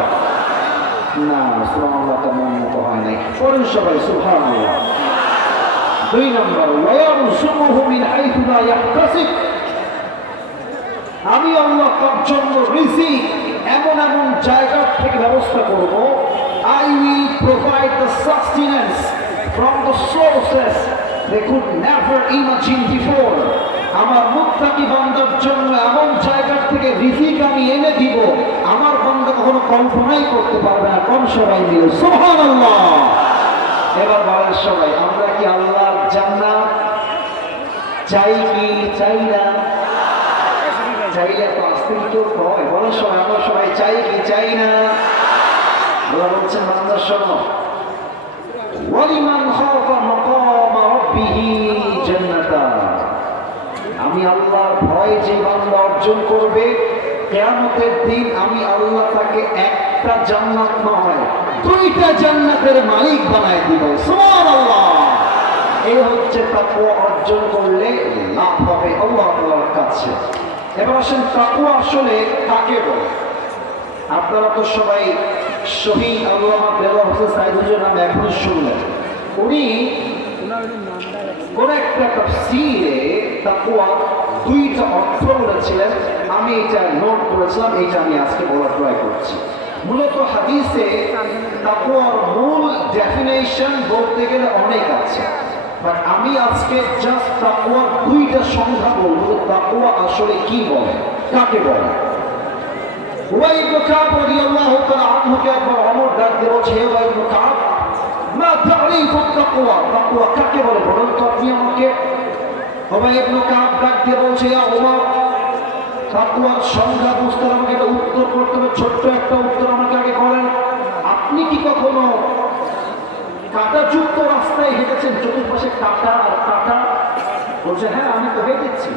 না, সুবহানাল্লাহ তো মন মতো হয় নাই, পড়েন সবাই সুবহানাল্লাহ। 2 নম্বর, ওয়ায়ারযুকুহু মিন হাইথু লা ইয়াহতাসিব। আমি আল্লাহ তার জন্য রিজিক এমন এমন জায়গা থেকে ব্যবস্থা করব, I will provide the sustenance from the sources they could never imagine before। আমার মুত্তাকি বান্দার জন্য এমন জায়গা থেকে রিজিক আমি এনে দিব, আমার বান্দা কখনো কল্পনাই করতে পারবে না। কোন সবাই মিলে সুবহানাল্লাহ। এবার বলেন সবাই, আমরা কি আল্লাহর জান্নাত চাই কি চাই না? চাইলে তো আস্তে কেউ কয়, বলেন সবাই, আমরা সবাই চাই কি চাই না? আল্লাহ বলছেন বান্দা শোনো, ওয়ালিমান খাফা মাকামা রাব্বিহি জান্নাতান। আমি আল্লাহর ভয় যে বান্দা অর্জন করবে, কিয়ামতের দিন আমি আল্লাহ তাকে একটা জান্নাত নয় 2টা জান্নাতের মালিক বানায় দিব। সুবহানাল্লাহ। এই হচ্ছে তাকওয়া অর্জন করলে লাভ হবে আল্লাহ তাআলার কাছে। এবার আসেন তাকওয়া আসলে কাকে বলে? আপনারা তো সবাই শহীদ আল্লামা দেওয়ার হোসেন সাইদ হুজুরের নাম এখন শুনলেন। উনি কোন একটা তাফসীরে তাকওয়া 2টা অর্থ বলেছিলেন, আমি এটা নোট করেছিলাম, এইটা আমি আজকে বলার ট্রাই করছি। মূলত হাদিসে তাকওয়ার মূল ডেফিনেশন বলতে গেলে অনেক আছে, বাট আমি আজকে জাস্ট তাকওয়ার 2টা সংজ্ঞা বলবো। তাকওয়া আসলে কি বলে, কাকে বলে? উবাই ইবনে কাব রাদিয়াল্লাহু তাআলা আনহুকে একবার ওমর ডাক দিয়ে বলছে, হে উবাই ইবনে কাব, মা তারিফু তাকওয়া, তাকওয়া কাকে বলে বলুন তো আপনি আমাকে। উবাই ইবনে কাব ডাক দিয়ে বলছে, ইয়া ওমর, তাকওয়ার সংজ্ঞা বুঝতে আমাকে একটা উত্তর করতে হবে, ছোট্ট একটা উত্তর আমাকে আগে করেন। আপনি কি কখনো কাঁটাযুক্ত রাস্তায় হেঁটেছেন, চতুর্পাশে কাঁটা আর কাঁটা? বলছে হ্যাঁ আমি তো হেঁটেছি।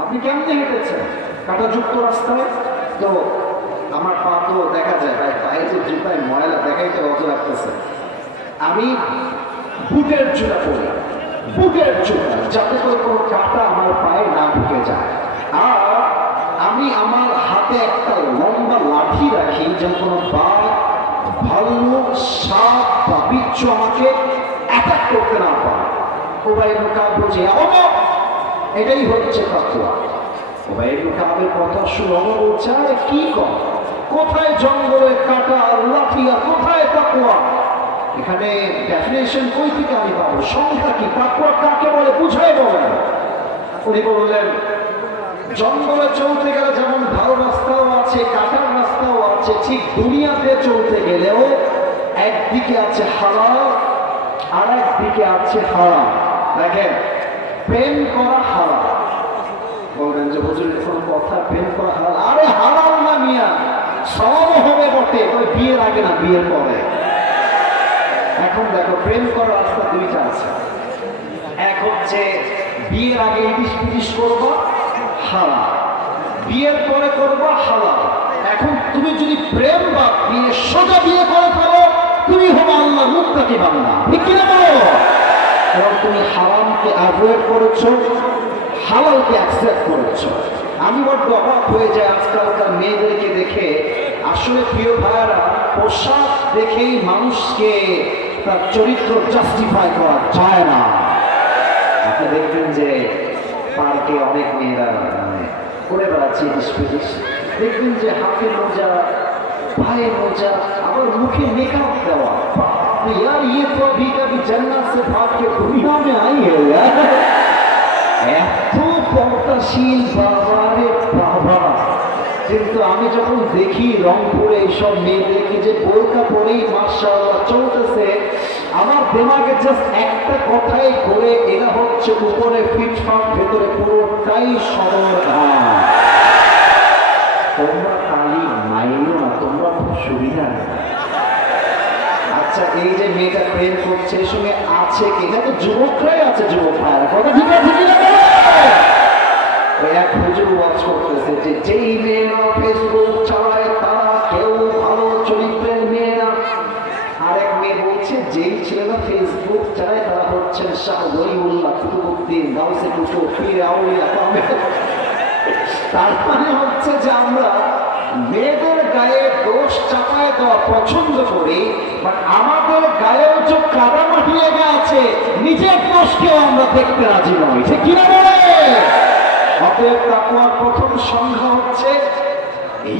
আপনি কেমনে হেঁটেছেন? কাঁটাযুক্ত রাস্তায়। তো আমার পা তো দেখা যায়, ভাই পায়ে যে জুতায় ময়লা দেখাইতে অত লাগতেছে। আমি বুটের জুতা পরি, বুটের জুতা, যাতে করে কোনো কাঁটা আমার পায়ে না ঢুকে যায়। আর আমি আমার হাতে একটা লম্বা লাঠি রাখি, যেন কোনো বাঘ, ভাল্লুক, সাপ বা বিচ্ছু আমাকে অ্যাটাক করতে না পারে। উবাই ইবনে কাব বলছে এটাই হচ্ছে তাকওয়া। উবাই ইবনে কাবের কথা শুনে ওমর বলছে আরে কি কর, কোথায় জঙ্গলে কাটা আর লাঠি আর কোথায় তাকওয়া? এখানে ডেফিনেশন কই থেকে আমি পাবো, সংখ্যা কি, তাকওয়া কাকে বলে বুঝাই বলেন। উনি বললেন জঙ্গলে চলতে গেলে যেমন ভালো রাস্তাও আছে কাটার রাস্তাও আছে, ঠিক দুনিয়াতে চলতে গেলেও একদিকে আছে হালাল আর একদিকে আছে হারাম। দেখেন প্রেম করা হালাল, বলবেন যে হুজুরের কোনো কথা, প্রেম করা হালাল? আরে হালাল না মিয়া, সব হবে বটে, তবে বিয়ের আগে না বিয়ের পরে। এখন দেখো প্রেম করার রাস্তা দুইটা আছে, এক হচ্ছে বিয়ের আগে ইটিস পিটিস করবা হালাল, বিয়ের পরে করবা হালাল। এখন তুমি যদি প্রেম বা বিয়ে সোজা বিয়ে করে ফেলো তুমি হবে আল্লাহর মুত্তাকি বান্দা, ঠিক কিনা বলো? এবং তুমি হারামকে অ্যাভয়েড করেছো, হালালকে অ্যাকসেপ্ট করেছো। আমি বড্ড অবাক হয়ে যাই আজকালকার মেয়েদেরকে দেখে। আসলে প্রিয় ভাইয়ারা, পোশাক দেখেই মানুষকে তার চরিত্র জাস্টিফাই করা যায় না। আপনি দেখবেন যে পার্কে অনেক মেয়েরা করে বেড়াচ্ছে ডিসপিটিস, দেখবেন যে হাতে মোজা পায়ে মোজা আবার মুখে মেকআপ দেওয়া। यार ये तो अभी कभी जन्नत से भाग के दुनिया में आई है यार। এত পর্দাশীল বাবারে বাবা। কিন্তু আমি যখন দেখি রংপুরে এইসব মেয়েদেরকে যে বোরকা পরেই মাশাআল্লাহ চলতেছে, আমার দিমাগে জাস্ট একটা কথাই ঘুরে, এরা হচ্ছে উপরে ফিটফাট ভেতরে পুরোটাই সদর ঘাম। তোমরা তালি মাইলো না, তোমরা খুব সুবিধা। আচ্ছা এই যে মেয়েটা প্রেম করছে এর সঙ্গে আছে কি? এটা তো যুবকরাই আছে, যুবক ভাইয়েরা কথা ঠিক আছে কি না? এক হুজুর ওয়াজ করতেছে যে যেই মেয়েরা ফেসবুক চালায় তারা কেউ ভালো চরিত্রের মেয়ে না। আরেক মেয়ে বলছে যেই ছেলেরা ফেসবুক চালায় তারা হচ্ছেন শাহ ওলিউল্লাহ কুতুবউদ্দিন গাউসে কুতুব পীর আউলিয়া। তার মানে হচ্ছে যে আমরা মেয়েদের গায়ে দোষ চাপায় দেওয়া পছন্দ করি, বাট আমাদের গায়েও যে কাদামাটি লেগে আছে নিজের দোষকেও আমরা দেখতে রাজি নই, ঠিক কিনা বলে? অতএব তাকওয়ার প্রথম সংজ্ঞা হচ্ছে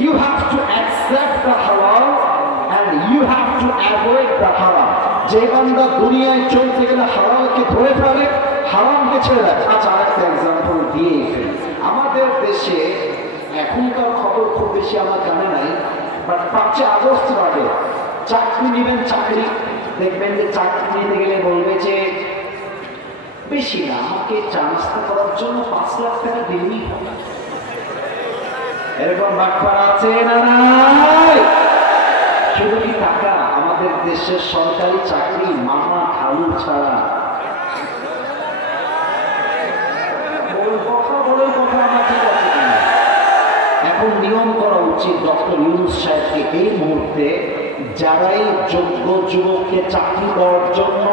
you have to accept the halal and you have to avoid the haram। যে বান্দা দুনিয়ায় চলতে গেলে হালালকে ধরে ফেলে, হারামকে ছেড়ে দেয়। আচ্ছা আরেকটা এক্সাম্পল দিয়ে ফেলি। আমাদের দেশে এখনকার খবর খুব বেশি আমার জানা নাই, বাট 5 আগস্ট আগে চাকরি নেবেন, চাকরি দেখবেন যে চাকরি নিতে গেলে বলবে যে বেশি না, আমাকে ট্রান্সফার করার জন্য 5 লাখ টাকা দিলেই হবে। এরকম বাটপার আছে না নাই? শুধু কি টাকা? আমাদের দেশের সরকারি চাকরি মামা খালু ছাড়া এখন নিয়ম করা উচিত ডক্টর ইউনূস সাহেবকে এই মুহূর্তে যারাই যোগ্য যুবককে চাকরি দেওয়ার জন্য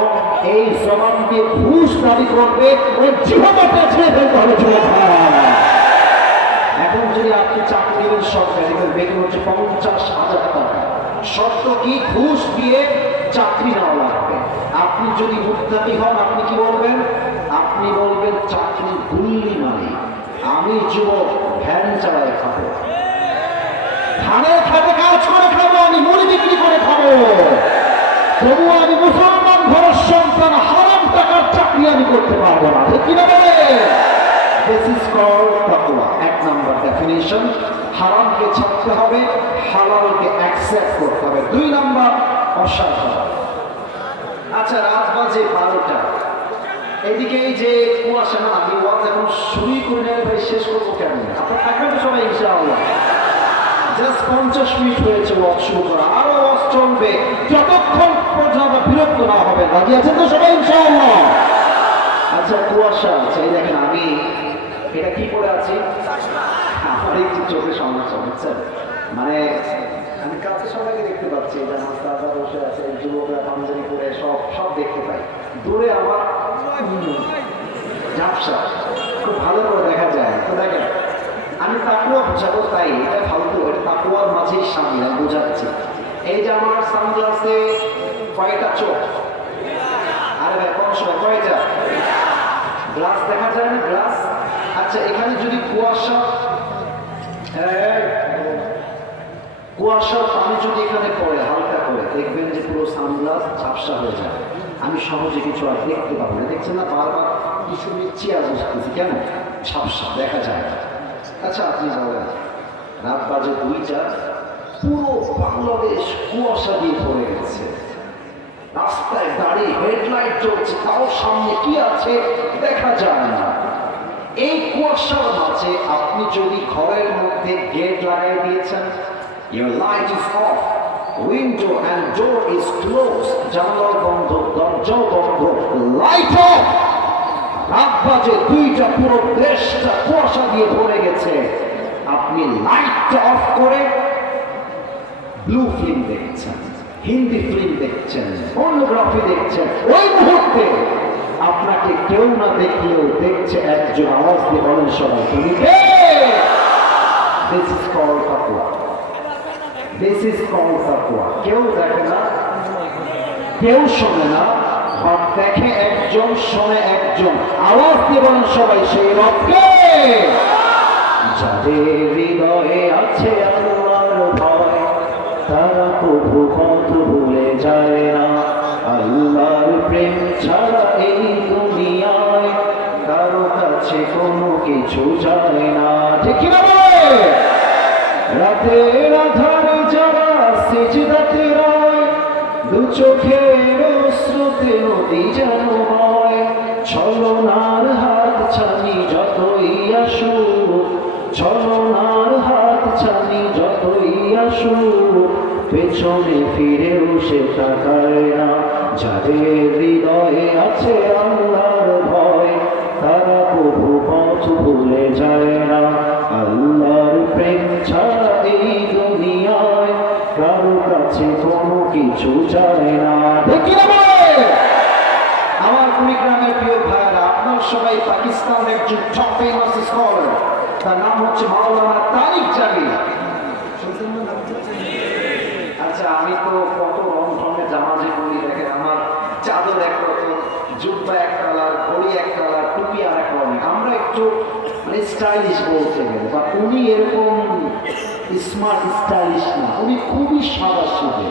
এই জবান দিয়ে ঘুষ দাবি করবে ওই জীবনটা ছেড়ে ফেলতে হবে যুবক। এখন যদি আপনি চাকরি দেবেন সরকারি, বেতন হচ্ছে 50,000 টাকা, শর্ত কি? ঘুষ দিয়ে চাকরি নেওয়া লাগবে। আপনি যদি মুত্তাকি হন আপনি কি বলবেন? আপনি বলবেন চাকরি গুল্লি মানে আমি যুবক ভ্যান চালায় খাবো, ধানের খাতে কাজ করে খাবো, আমি মুড়ি বিক্রি করে খাবো, তবুও আমি মুসলমান ঘরের সন্তান, হারাম টাকার চাকরি আমি করতে পারবো না, ঠিক কিনা বলে? This is called taqwa। 1 number definition, হারামকে ছাড়তে হবে, হালালকে অ্যাকসেপ্ট করতে হবে। 2 নম্বর অসাধারণ। আচ্ছা রাত বাজে 12টা, এদিকে এই যে কুয়াশা, না আমি ওয়াজ এখন শুরুই করে নেবে ভাই, শেষ করবো কেমন? আপনার থাকবেন তো সবাই ইনশাআল্লাহ? জাস্ট 50 মিনিট হয়েছে ওয়াজ শুরু করা, আরো ওয়াজ চলবে যতক্ষণ পর্যন্ত বিরক্ত না হবে। রাজি আছেন তো সবাই ইনশাআল্লাহ? আচ্ছা কুয়াশা, সেই দেখেন আমি এটা কি করে আছি, আমার একটু চোখে সমস্যা বুঝছেন, মানে আমি কাছে সবাইকে দেখতে পাচ্ছি, রাস্তা বসে আছে, যুবকরা পাঞ্জাবি করে সব দেখতে পাই, দূরে আমার ঝাপসা খুব ভালো করে দেখা যায়। তো দেখেন আমি তাকুয়া বোঝাবো, তাই এটা ফালতু, এটা তাকুয়ার মাঝেই সামিল, আমি বোঝাচ্ছি। এই যে আমার সানগ্লাসে কয়টা চোখ, আরে ভাই কোন সময় কয়টা গ্লাস দেখা যায় না গ্লাস? আচ্ছা এখানে যদি কুয়াশার পানি যদি এখানে পড়ে হালকা করে দেখবেন যে পুরো সানগ্লাস ঝাপসা হয়ে যায়। আমি সহজে কিছু আর দেখতে পাবো না। দেখছেন না বারবার কিছু নিচ্ছি আর বুঝতেছি কেন ঝাপসা দেখা যায় না। আচ্ছা আপনি বলেন রাত বাজে 2টা, পুরো বাংলাদেশ কুয়াশা দিয়ে পড়ে গেছে, রাস্তায় দাঁড়িয়ে হেডলাইট চলছে, তাও সামনে কি আছে দেখা যায় না। এই কুয়াশার মাঝে আপনি যদি ঘরের মধ্যে গেট লাগাই দিয়েছেন, your light is off, window and door is closed, জানলা বন্ধ, দরজাও বন্ধ, লাইট অফ, রাত বাজে 2টা, পুরো দেশটা কুয়াশা দিয়ে ভরে গেছে, আপনি লাইটটা অফ করে ব্লু ফিল্ম দেখছেন, হিন্দি ফিল্ম দেখছেন, পর্নোগ্রাফি দেখছেন, ওই মুহূর্তে আপনাকে কেউ না দেখলেও দেখছে একজন, আওয়াজ দিয়ে বলেন সবাই তুমি কে? This is called taqwa. This is called taqwa. কেউ দেখে না, কেউ শোনে না, আর দেখে একজন, শোনে একজন, আওয়াজ দিয়ে বলেন সবাই সেই রব কে? যাদের হৃদয়ে আছে আল্লাহর ভয়, তারা প্রভু পথ ভুলে যায় না। আল্লাহর প্রেম ছাড়া এই দুনিয়ায় কারো কাছে কোনো কিছু যায় না। ঠিক কি না বলে? রাতের আধারে যারা সিজদাতে রয়, দু চোখের স্রোতে নদী যেন বয়, ছলনার হাত ছানি যতই আসুক, ছলনার হাত ছানি যতই আসুক, পেছনে ফিরেও সে তাকায় না। যাদের হৃদয়ে আছে আল্লাহর ভয়, তারা প্রভু পথ ভুলে যায় না। আল্লাহর প্রেম ছাড়া এই দুনিয়ায় কারো কাছে কোনো কিছু যায় না। আমার কুড়িগ্রামের প্রিয় ভাইরা, আপনার সবাই পাকিস্তানের একজন টপ ফেমাস স্কলার, তার নাম হচ্ছে মাওলানা তারিক জামিল। আচ্ছা আমি তো কত রং ঢঙের জামা যে পরি, দেখেন আমার চাদর এক রকম, জুব্বা এক কালার, ঘড়ি এক কালার, টুপি আর এক রকম। আমরা একটু মানে স্টাইলিশ বলতে গেলে, বা উনি এরকম স্মার্ট স্টাইলিশ না, উনি খুবই সাদা সিধে।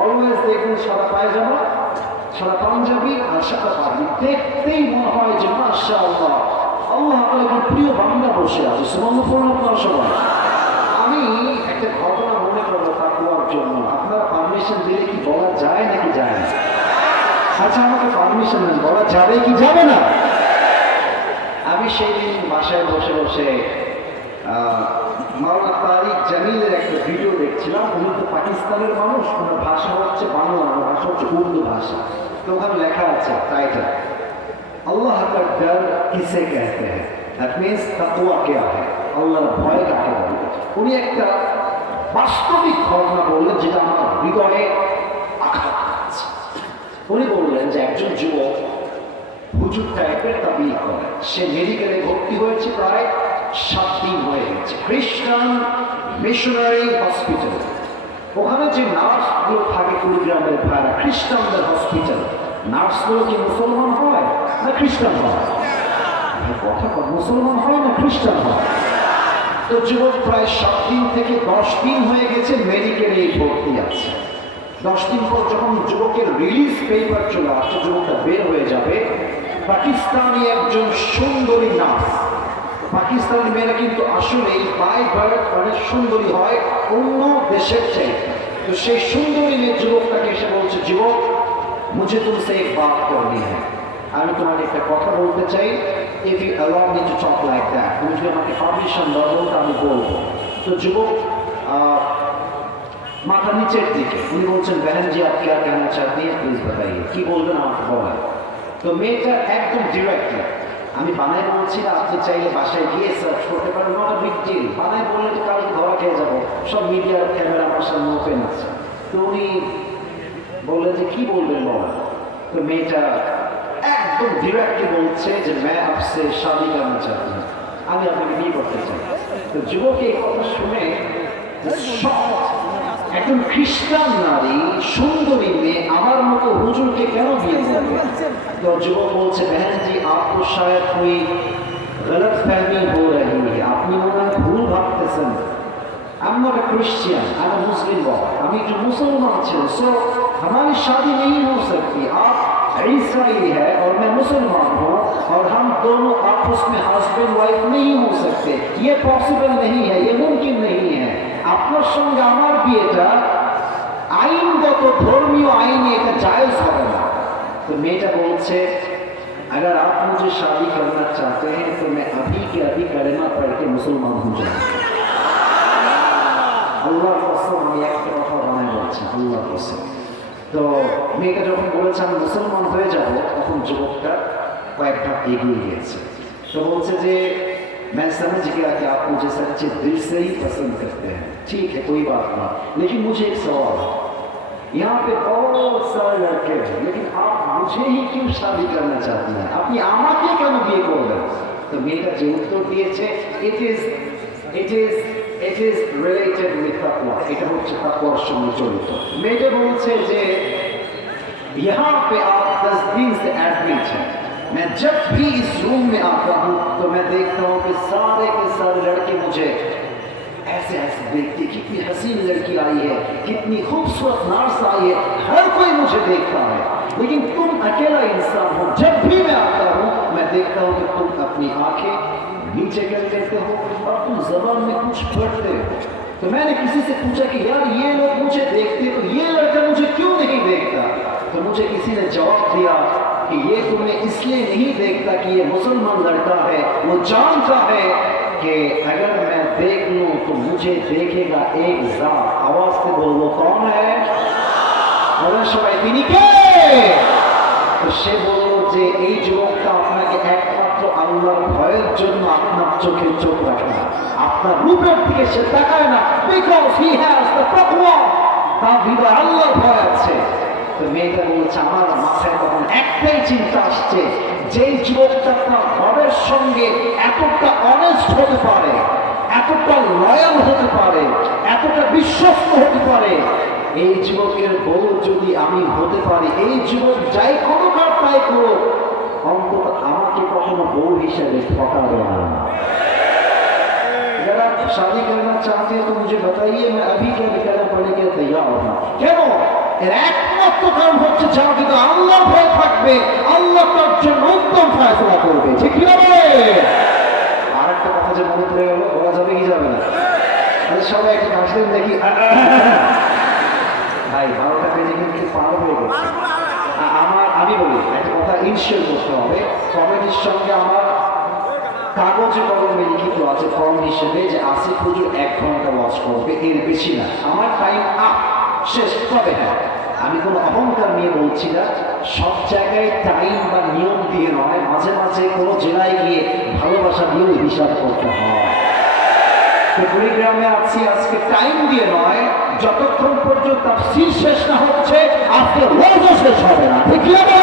অলওয়েজ দেখবেন সাদা পায়জামা, সাদা পাঞ্জাবি আর সাদা পাগড়ি, দেখতেই মনে হয় যে মাশাআল্লাহ আল্লাহ আমার প্রিয় বান্দা বসে আছে। সুবহানাল্লাহ পড়ুন আপনারা সবাই। আমি একটা ঘটনা মনে করবো তাকওয়ার জন্য, আপনারা পারমিশন দিলে কি বলা যায় নাকি যায় না? আচ্ছা আমাকে পারমিশন দেন, বলা যাবে কি যাবে না? আমি সেই দিন বাসায় বসে বসে মাওলানা তারিক জামিলের একটা ভিডিও দেখছিলাম। উনি তো পাকিস্তানের মানুষ, ওনার ভাষা হচ্ছে বাংলা, আমার ভাষা হচ্ছে উর্দু ভাষা। তো ওখানে লেখা আছে টাইটেল, আল্লাহ का डर किसे कहते हैं, दैट मीन्स তাকওয়া क्या है, আল্লাহর ভয় কাকে বলে। উনি একটা বাস্তবিক ঘটনা বললেন যেটা আমার হৃদয়ে আঘাত করেছে। উনি বললেন যে একজন যুবক হুজুর টাইপের তাবলীগ করে, সে মেডিকেলে ভর্তি হয়েছে, প্রায় 7 দিন হয়ে গেছে, খ্রিস্টান মিশনারি হসপিটাল। ওখানে যে নার্সগুলো থাকে কুড়িগ্রামের ভাইরা, খ্রিস্টানদের হসপিটাল, নার্সগুলো কি মুসলমান হয় না খ্রিস্টান হয়? কথা মুসলমান হয় না খ্রিস্টান হয়? তো যুবক প্রায় 7 দিন থেকে 10 দিন হয়ে গেছে মেডিকেলে ভর্তি আছে। 10 দিন পর যখন যুবকের রিলিজ পেপার চলে আসছে, যুবকটা বের হয়ে যাবে, পাকিস্তানি একজন সুন্দরী নার্স, পাকিস্তানি মেয়েরা কিন্তু আসলেই বাই বার্থ অনেক সুন্দরী হয় অন্য দেশের চেয়ে। তো সেই সুন্দরী মেয়ে যুবকটাকে এসে বলছে, যুবক মুঝে তুমসে এক বাত করনি হ্যায়, আমি তোমাকে একটা কথা বলতে চাই, if you allow me to talk like that, তুমি যদি আমাকে পারমিশন দাও তো আমি বলবো। তো যুবক মাথা নিচের দিকে, উনি বলছেন বহন জি আপ क्या कहना चाहती हैं प्लीज बताइए, কি বলবেন আমাকে বলেন। তো মেয়েটা একদম ডিরেক্টলি, আমি বানায় বলছি না, আপনি চাইলে বাসায় গিয়ে সার্চ করতে পারেন, নট আ বিগ ডিল, বানায় বললে তো কালকে ধরা খেয়ে যাবো, সব মিডিয়ার ক্যামেরা আমার সামনে ওপেন আছে। তো উনি বললেন যে কি বলবেন বলেন। তো মেয়েটা একদম ডিরেক্টলি বলছে যে मैं आपसे शादी करना चाहती हूँ, আমি আপনাকে বিয়ে করতে চাই। তো যুবক এই কথা শুনে একজন খ্রিস্টান নারী সুন্দরী মেয়ে আমার মতো হুজুরকে কেন বিয়ে করবে? তো যুবক বলছে, बहन जी आपको शायद कोई गलत फहमी हो रही है, আপনি মনে হয় ভুল ভাবতেছেন। I'm not a Christian, I'm a Muslim boy, আমি একটু মুসলমান ছেলে, so हमारी शादी नहीं हो सकती। आप ईसाई है और मैं मुसलमान हूँ और हम दोनों आपस में हस्बैंड वाइफ नहीं हो सकते, ये पॉसिबल नहीं है, ये मुमकिन नहीं है। আপনার সঙ্গে আমার বিয়েটা আইনগত ধর্মীয় আইনে এটা জায়েজ হবে না। তো মেয়েটা বলছে, अगर आप मुझे शादी करना चाहते हैं तो मैं अभी के अभी कलेमा पढ़ के मुसलमान हो जाऊँ। আল্লাহর কসম, আমি একটা কথা বানায় বলছি, আল্লাহর কসম। তো মেয়েটা যখন বলেছে আমি মুসলমান হয়ে যাব, তখন যুবকটা কয়েক ধাপ এগিয়ে গিয়েছে। তো বলছে যে मैं समझ गया कि आप मुझे सच्चे दिल से ही पसंद करते हैं, ठीक है कोई बात नहीं, लेकिन मुझे एक सवाल है, यहाँ पे बहुत सारे लड़के हैं, लेकिन आप मुझे ही क्यों शादी करना चाहते हैं? আপনি আমাকে কেন বিয়ে করবেন? তো মেয়েটা যে উত্তর দিয়েছে, it is related with taqwa, এটা হচ্ছে তাকওয়ার সঙ্গে জড়িত। মেয়েটা বলছে যে यहाँ पे आप 10 दिन से एडमिट हैं, मैं जब भी इस रूम में आता हूँ तो मैं देखता हूँ कि सारे के सारे लड़के मुझे ऐसे ऐसे देखते, कितनी हसीन लड़की आई है, कितनी खूबसूरत नर्स आई है, हर कोई मुझे देखता है, लेकिन तुम अकेला इंसान हो। जब भी मैं आता हूँ मैं देखता हूँ कि तुम अपनी आंखें नीचे कर देते हो और तुम जबान में कुछ पढ़ते हो। तो मैंने किसी से पूछा कि यार ये लोग मुझे देखते तो ये लड़का मुझे क्यों नहीं देखता? तो मुझे किसी ने जवाब दिया कि ये तुम्हें इसलिए नहीं देखता कि ये मुसलमान लड़का है, वो जानता है कि अगर मैं देख लूं तो मुझे देखेगा एक ज़ात। आवाज से बोलो कौन है? और সবাই তিনি কে? তো সে বলল যে এই যুবকটা আপনাকে একমাত্র আল্লাহর ভয়ের জন্য আপনার চোখে চোখ রাখে না, আপনার রূপের দিকে সে তাকায় না, বিকজ হি হ্যাজ দ্য তাকওয়া, তার হৃদয়ে আল্লাহর ভয় আছে। তো মেয়েটা বলছে আমার মাথায় তখন একটাই চিন্তা আসছে, যেই যুবকটা তার রবের সঙ্গে এতটা অনেস্ট হতে পারে, এতটা লয়াল হতে পারে, এতটা বিশ্বস্ত হতে পারে, এই যুবকের বউ যদি আমি হতে পারি, এই যুবক যাই কোনো কাজ তাই করুক, অন্তত আমাকে কখনো বউ হিসেবে ঠকাবে না। अगर आप शादी करना चाहते हैं तो मुझे बताइए, मैं अभी के अभी कहना पड़ने के तैयार हूँ। কেন? এর একমাত্র কারণ হচ্ছে যার কিন্তু আল্লাহর ভয় থাকবে, আল্লাহ তার জন্য উত্তম ফয়সালা করবে, ঠিক কি হবে? আর একটা কথা যে মনে পড়ে গেল, বলা যাবে কি যাবে না? তাহলে সবাই একটু হাসলেন দেখি। ভাই 12টা বেজে কিন্তু পার হয়ে গেছে। আমি বলি একটা কথা ইনশিওর করতে হবে, কমিটির সঙ্গে আমার কাগজে কলমে লিখিত আছে ফর্ম হিসেবে যে আসিফ হুজুর 1 ঘন্টা ওয়াচ করবে, এর বেশি না। আমার টাইম আপ, শেষ। তবে হ্যাঁ, আমি কোনো অহংকার নিয়ে বলছি না, সব জায়গায় টাইম বা নিয়ম দিয়ে নয়, মাঝে মাঝে কোনো জেলায় গিয়ে ভালোবাসা দিয়েও হিসাব করতে হয়। তো কুড়িগ্রামে আছি আজকে টাইম দিয়ে নয়, যতক্ষণ পর্যন্ত তাফসীর শেষ না হচ্ছে আজকে রোজও শেষ হবে না, ঠিক আছে?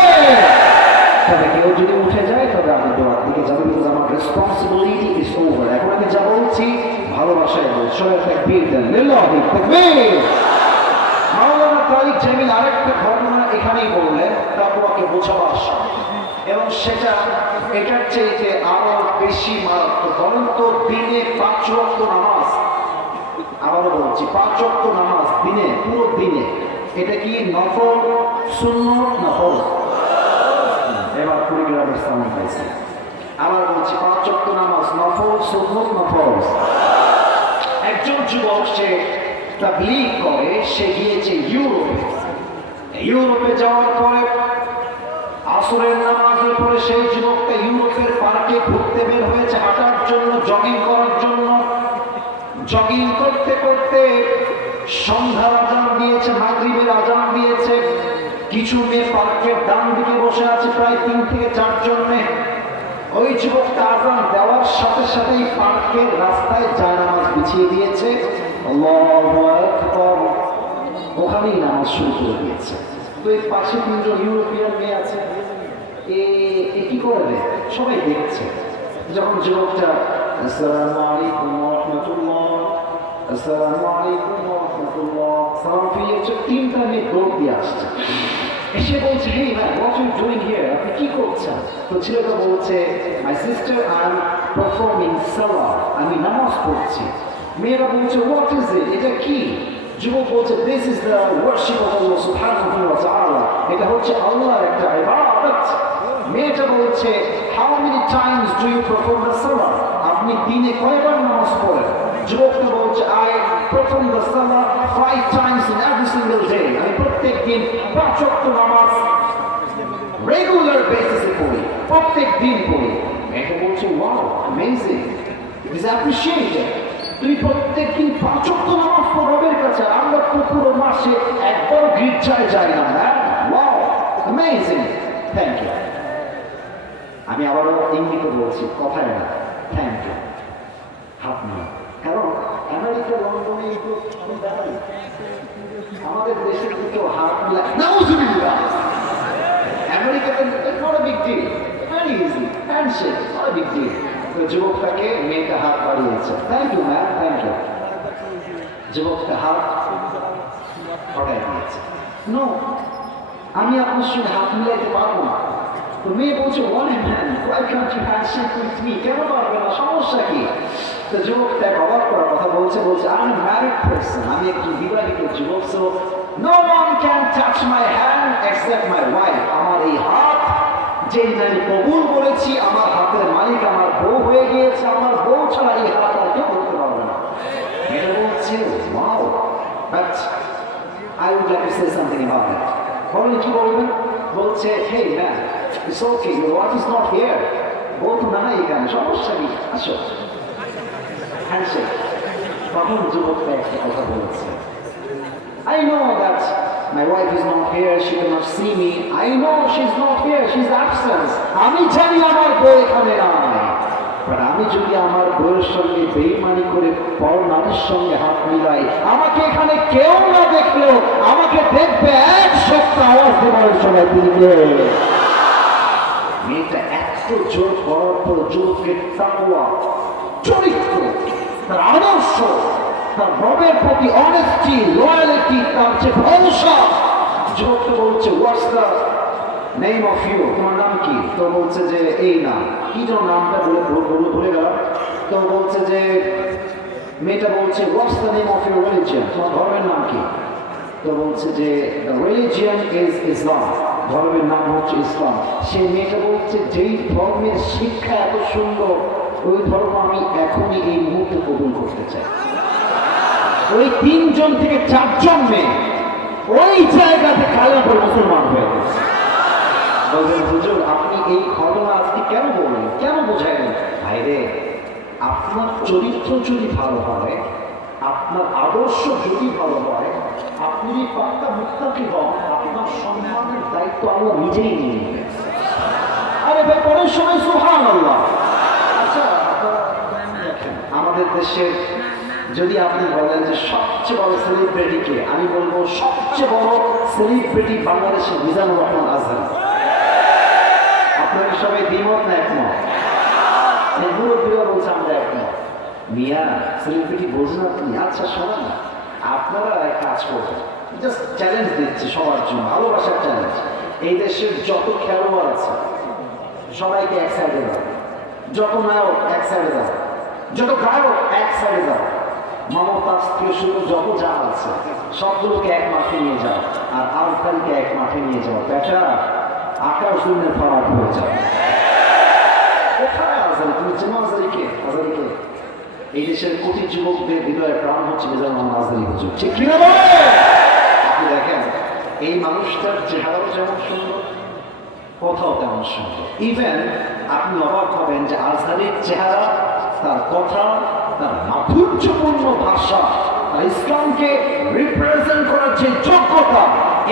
তবে কেউ যদি উঠে যায় তবে আমি দোয়ার দিকে যাবো, বিকজ আমার রেসপন্সিবিলিটি ইজ ওভার। এখন আমি যা বলছি ভালোবাসায় বলছি, সবাই তাকবীর দেন, লিল্লাহি তাকবীর। মাওলানা তারিক জামিল আরেকটা ঘটনা এখানেই বললেন তাকওয়াকে বোঝাবার সময়, এবং সেটা এটার চাইতে আরো বেশি মারাত্মক। বলেন তো দিনে 5 ওয়াক্ত নামাজ, আবারও বলছি 5 ওয়াক্ত নামাজ দিনে, পুরো দিনে, এটা কি নফল, সুন্নত না ফরজ? এবার কুড়িগ্রামের সামনে পাইছি। আবার বলছি 5 ওয়াক্ত নামাজ নফল, সুন্নত না ফরজ? একজন যুবক সে তাবলীগ করে, সে গিয়েছে ইউরোপে যাওয়ার পরে আসরের নামাজের পরে সেই যুবকটা ইউরোপের পার্কে ঘুরতে বের হয়েছে, হাঁটার জন্য, জগিং করার জন্য। জগিং করতে করতে সন্ধ্যার আজান দিয়েছে, মাগরিবের আজান দিয়েছে। কিছু মেয়ে পার্কের ডান দিকে বসে আছে, প্রায় 3 থেকে 4 জন মেয়ে। ওই যুবকটা আজান দেওয়ার সাথে সাথেই পার্কের রাস্তায় জায়নামাজ বিছিয়ে দিয়েছে, আল্লাহু আকবার, ওখানেই নামাজ শুরু করে দিয়েছে। তো এই পাশে 3 জন ইউরোপিয়ান মেয়ে আছে, এ কি করে? সবাই দেখছে। যখন যুবকটা আসসালামু আলাইকুম ওয়া রাহমাতুল্লাহ, আসসালামু আলাইকুম ওয়া রাহমাতুল্লাহ, সালাম ফিরিয়েছে, তিনটা মেয়ে দৌড় দিয়ে আসছে, এসে বলছে, hey man, what you doing here, আপনি কি করছেন? তো ছেলেটা বলছে, my sister, I am performing সালাহ, আমি নামাজ পড়ছি। মেয়েরা বলছে, হোয়াট ইজ ইট, এটা কি? যুবক বলছে, this is the worship of Allah সুবহানাহু ওয়া তাআলা, এটা হচ্ছে আল্লাহর একটা ইবাদত। মেয়েটা বলছে, how many times do you perform the সালাহ, আপনি দিনে কয়বার নামাজ পড়েন? যুবকটা বলছে, আই পারফর্ম দ্য সালাহ 5 times in every single day, আমি প্রত্যেক দিন 5 ওয়াক্ত নামাজ রেগুলার বেসিসে পড়ি, প্রত্যেক দিন পড়ি। মেয়েটা বলছে, wow, amazing, it is appreciated, তুই প্রত্যেক দিন 5 ওয়াক্ত নামাজ পড় রবের কাছে, আমরা তো পুরো মাসে একবার গির্জায় যাই না। হ্যাঁ, ওয়াও, অ্যামেজিং, থ্যাংক ইউ। আমি আবারও ইঙ্গিতে বলছি, কথায় না, থ্যাংক ইউ, হাত না। কারণ আমেরিকা, লন্ডনে একটু দাঁড়াই, আমাদের দেশের দিকেও হাত মিলা, নাউজুবিল্লাহ, আমেরিকাতে not a big deal, very easy, handshake, not a big deal. তো যুবকটাকে মেয়েটা হাত বাড়িয়েছে, thank you ma'am, thank you. যুবকটা হাত হটাই দিয়েছে, নো, আমি আপনার সঙ্গে হাত মিলাইতে পারবো না। তো মেয়ে বলছে, one hand, why can't you handshake with me, কেন পারবে না, সমস্যা কি? তো যুবকটা অবাক করার কথা বলছে, আই এম ম্যারিড পারসন, আমি একজন বিবাহিত যুবক, so no one can touch my hand except my wife, আমার এই হাত যেই আমি কবুল বলেছি, আমার হাতের মালিক আমার বউ হয়ে গিয়েছে, আমার বউ ছাড়া এই হাত আর কেউ করতে পারবে না। এটা বলছে, wow, but I would like to say something about it. বলেন, কি বলবেন? বলছে, hey man, it's okay, your wife is not here, বউ তো নাই এখানে, সমস্যা কি, আসো, হ্যান্ডশেক। তখন যুবকটা একটা কথা বলেছে, I know that my wife is not here, she cannot see me, I know she's not here, she's absent, আমি জানি আমার বউ এখানে নাই, বাট আমি যদি আমার বউয়ের সঙ্গে বেঈমানি করে পর নারীর সঙ্গে হাত মিলাই, আমাকে এখানে কেউ না দেখলেও আমাকে দেখবে 1 সপ্তাহ আওয়াজ দেওয়ার সময় তিনি। মেয়েটা এত জোর করার পর যুবকের তাকওয়া, চরিত্র, তার আদর্শ, তার রবের প্রতি অনেস্টি, লয়ালিটি, তার যে ভরসা, যুবকটা বলছে, what's the name of you, তোমার নাম কি? তো বলছে যে এই নাম, কি যেন নামটা ভুলে গেলাম। তো বলছে যে, মেয়েটা বলছে, what's the name of your religion, তোমার ধর্মের নাম কি? তো বলছে যে দ্য রিলিজিয়ন ইজ ইসলাম, ধর্মের নাম হচ্ছে ইসলাম। সেই মেয়েটা বলছে, যেই ধর্মের শিক্ষা এত সুন্দর, ওই ধর্ম আমি এখনই এই মুহূর্তে কবুল করতে চাই। ওই 3 জন থেকে 4 জন মেয়ে ওই জায়গাতে কালেমা পড়ে মুসলমান হয়ে গেছে। বলবেন, হুজুর আপনি এই ঘটনা আজকে কেন বললেন, কেন বোঝাইলেন? ভাইরে, আপনার চরিত্র যদি ভালো হয়, আপনার আদর্শ যদি ভালো হয়, আপনি যদি পাক্কা মুত্তাকি হন, আপনার সম্মানের দায়িত্ব আল্লাহ নিজেই নিয়ে নেবেন। আরে ভাই, পরের সময় সুবহানাল্লাহ। আচ্ছা, আমাদের দেশের যদি আপনি বলেন যে সবচেয়ে বড় সেলিব্রিটিকে, আমি বলবো সবচেয়ে বড় সেলিব্রিটি বাংলাদেশের মিজানুর রহমান আজহারি। আপনারা সবাই দ্বিমত না একমত? মুরব্বীরা বলছে আমরা একমত। মিয়া, সেলিব্রিটি বোঝেন আপনি? আচ্ছা শোনেন না, আপনারা এক কাজ করবেন, জাস্ট চ্যালেঞ্জ দিচ্ছি সবার জন্য, ভালোবাসার চ্যালেঞ্জ। এই দেশের যত খেলোয়াড় আছে সবাইকে এক সাইডে দাও, যত নায়ক এক সাইডে দাও, যত গায়ক এক সাইডে দাও, মমতাজ থেকে শুরু যত যা আছে সবগুলোকে এক মাঠে নিয়ে যাও, আর আজহারিকে এক মাঠে নিয়ে যাও। বেটা, আকাশ জমিনের ফারাক হয়ে যাবে। কোথায় আজহারি? তুমি চেনো আজহারিকে? আজহারিকে এই দেশের কোটি যুবকদের হৃদয়ের প্রাণ হচ্ছে মিজানুর রহমান আজহারি হুজুর, ঠিক কিনা বলে? আপনি দেখেন, এই মানুষটার চেহারাও যেমন সুন্দর, কথাও তেমন সুন্দর। ইভেন আপনি অবাক হবেন যে আজহারির চেহারা, তার কথা, তার মাধুর্যপূর্ণ ভাষা, তার ইসলামকে রিপ্রেজেন্ট করার যে যোগ্যতা,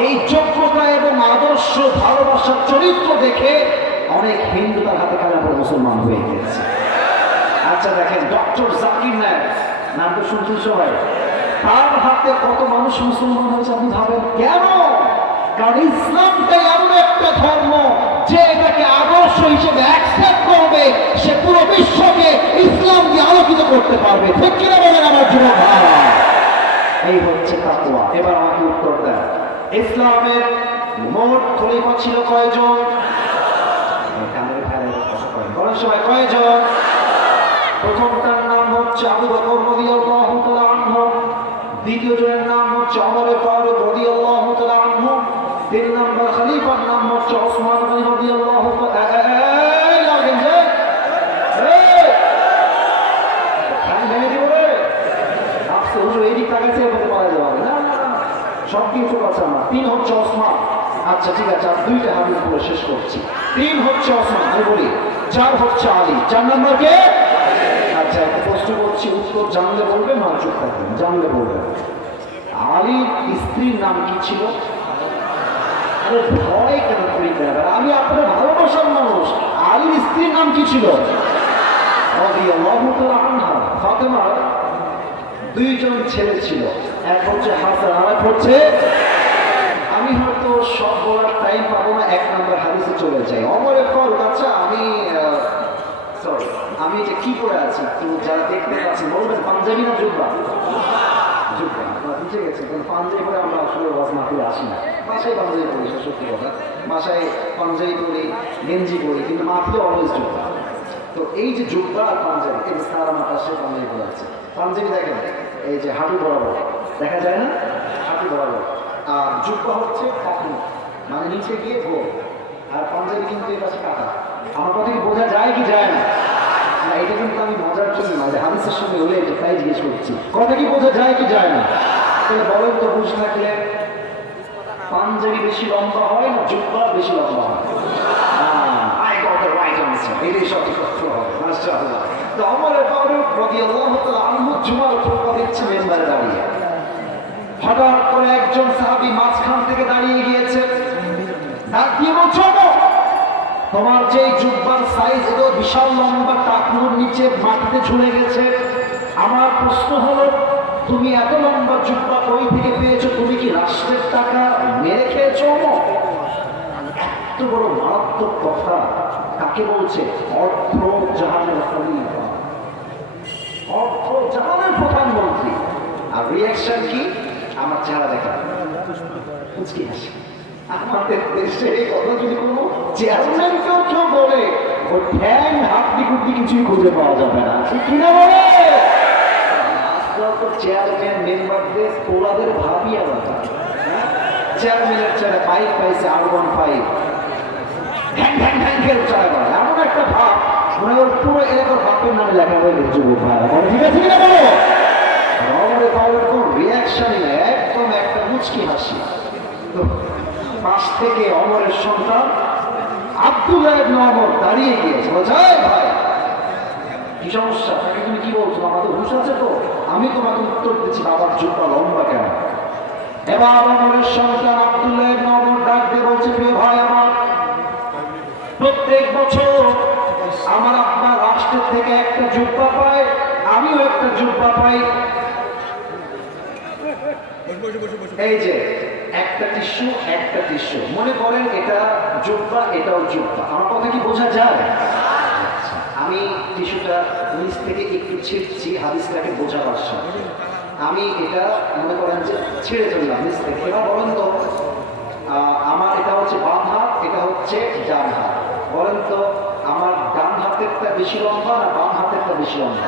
এই যোগ্যতা এবং আদর্শ, ভালোবাসার চরিত্র দেখে অনেক হিন্দু তার হাতে কালেমা পড়ে মুসলমান হয়ে গিয়েছে। আচ্ছা দেখেন, ডক্টর জাকির নায়েক, নাম তো শুনছেন সবাই, তার হাতে কত মানুষ মুসলমান হয়েছে আপনি ভাবেন কেন? কারণ ইসলামটাই এমন একটা ধর্ম যে এটাকে আদর্শ হিসেবে অ্যাকসেপ্ট করবে, সে পুরো বিশ্বকে ইসলাম দিয়ে আলোকিত করতে পারবে, ঠিক কিনা বলেন আমার যুবক ভাই? এই হচ্ছে তাকওয়া। এবার আমাকে উত্তর দেন, ইসলামের মোট খলিফা ছিল কয়জন? বলেন সবাই, কয়জন? প্রথমটার নাম হচ্ছে আবু বকর রাদিয়াল্লাহু তাআলা আনহু, দ্বিতীয় জনের নাম হচ্ছে ওমর ফারুক রাদিয়াল্লাহু তাআলা আনহু, তিন নম্বর খলিফার নাম হচ্ছে ওসমান গনি রাদিয়াল্লাহু তাআলা। এই লাগেন যে এই খান ভেঙে দিব রে, আপনি হুজুর এই দিক তাকাইছে বলতে পারা যাবে না, সব কিছু আছে আমার। তিন হচ্ছে ওসমান। আচ্ছা ঠিক আছে, আর দুইটা হাদিস পড়ে শেষ করছি। তিন হচ্ছে ওসমান, আমি বলি। চার হচ্ছে আলী। চার নম্বর কে? আচ্ছা একটা প্রশ্ন করছি, উত্তর জানলে বলবেন, না চুপ থাকবেন? জানলে বলবেন। আলীর স্ত্রীর নাম কি ছিল? আরে ভয় কেন করি? আমি আপনার ভালোবাসার মানুষ। আলীর স্ত্রীর নাম কি ছিল? রাদিয়াল্লাহু তাআলা আনহা। ফাতেমার দুইজন ছেলে ছিল, এক হচ্ছে হাসান আর এক হচ্ছে। আমি হয়তো সব বলার টাইম পাবো না, এক নম্বর হাদিসে চলে যাই। ওমর ফারুক। আচ্ছা আমি যে কি করে আছি একটু যারা দেখতে পাচ্ছি বলবেন, পাঞ্জাবি না জুব্বা? জুব্বা বুঝে গেছে। কারণ পাঞ্জাবি পরে আমরা আসলে ওয়াজ মাহফিলে আসি না, বাসায় পাঞ্জাবি পরি, সত্যি কথা। বাসায় পাঞ্জাবি পরি, গেঞ্জি পরি, কিন্তু মাহফিলে অলওয়েজ জুব্বা। তো এই যে জুব্বা আর পাঞ্জাবি, এই সারা মাথাসে পাঞ্জাবি পরে আছে। পাঞ্জাবি দেখেন এই যে হাঁটু বরাবর, দেখা যায় না? হাঁটু বরাবর। আর জুব্বা হচ্ছে কাঠি, মানে নিচে গিয়ে গোল। আর পাঞ্জাবি কিন্তু এর কাছে কাটা। আমার কথা কি বোঝা যায় কি যায় না? এটা কিন্তু আমি মজার জন্য না, যে হাদিসের সঙ্গে হলে এটা তাই জিজ্ঞেস করছি। কথা কি বোঝা যায় কি যায় না? তাহলে বলেন তো, বুঝ থাকলে পাঞ্জাবি বেশি লম্বা হয় না জুব্বা বেশি লম্বা হয়? I got the right answer. এটাই সঠিক উত্তর হবে, মাশাআল্লাহ। তো ওমর ফারুক রাদিয়াল্লাহু তাআলা আনহু জুমার খুতবা দিচ্ছে মেম্বারে দাঁড়িয়ে। হঠাৎ করে একজন সাহাবী মাঝখান থেকে দাঁড়িয়ে গিয়েছে, ডাক দিয়ে বলছে, তোমার যে জুব্বার সাইজ এত বিশাল লম্বা, টাকনুর নিচে মাটিতে ঝুলে গেছে। আমার প্রশ্ন হলো, তুমি এত লম্বা জুব্বা কই থেকে পেয়েছো? তুমি কি রাষ্ট্রের টাকা মেরে খেয়েছো? এত বড় মারাত্মক কথা কাকে বলছে? অর্থ জাহানের খলিফা, অর্থ জাহানের প্রধানমন্ত্রী। আর রিয়াকশন কি? আমার চেহারা দেখা মুচকি হাসি। আমাদের দেশে এই কথা যদি কোনো চেয়ারম্যানকেও কেউ বলে, ও ঠ্যাং হাতটি কুটি কিছুই খুঁজে পাওয়া যাবে না, ঠিক কিনা বলে? আজকাল তো চেয়ারম্যান মেম্বারদের পোলাদের ভাবই আলাদা। চেয়ারম্যানের চেয়ারে পাইপ পাইছে, R15 ঢ্যাং ঢ্যাং ঢ্যাং খেয়ে চায় বলে, এমন একটা ভাব মনে হয় পুরো এলাকার বাপের নামে লেখা হয়ে যুবক ভাইরা। ঠিক আছে কিনা বলো? আমাদের পাওয়ার কোন রিয়াকশনই নেই, একদম একটা মুচকি হাসি। তো পাশ থেকে ওমরের সন্তান আব্দুল্লাহ ইবনে ওমর দাঁড়িয়ে গিয়েছে, বলছে, ভাই কি সমস্যা? তাকে তুমি কি বলছো? আমাদের হুঁশ আছে তো? আমি তোমাকে উত্তর দিচ্ছি, বাবার জুব্বা লম্বা কেন? এবার ওমরের সন্তান আব্দুল্লাহ ইবনে ওমর ডাক দিয়ে বলছে, প্রিয় ভাই আমার, প্রত্যেক বছর আমার আপনার রাষ্ট্রের থেকে একটা জুব্বা পায়, আমিও একটা জুব্বা পাই। এই যে একটা টিস্যু, একটা টিস্যু, মনে করেন এটা জুব্বা, এটাও জুব্বা। আমার কথা কি বোঝা যায়? আমি টিস্যুটা নিচ থেকে একটু ছিঁড়ছি হাদিসটাকে বোঝাবার সাথে। আমি এটা মনে করেন যে ছেড়ে চললাম নিচ থেকে। এবার বলেন তো, আমার এটা হচ্ছে বাম হাত, এটা হচ্ছে ডান হাত। বলেন তো, আমার ডান হাতেরটা বেশি লম্বা না বাম হাতেরটা বেশি লম্বা?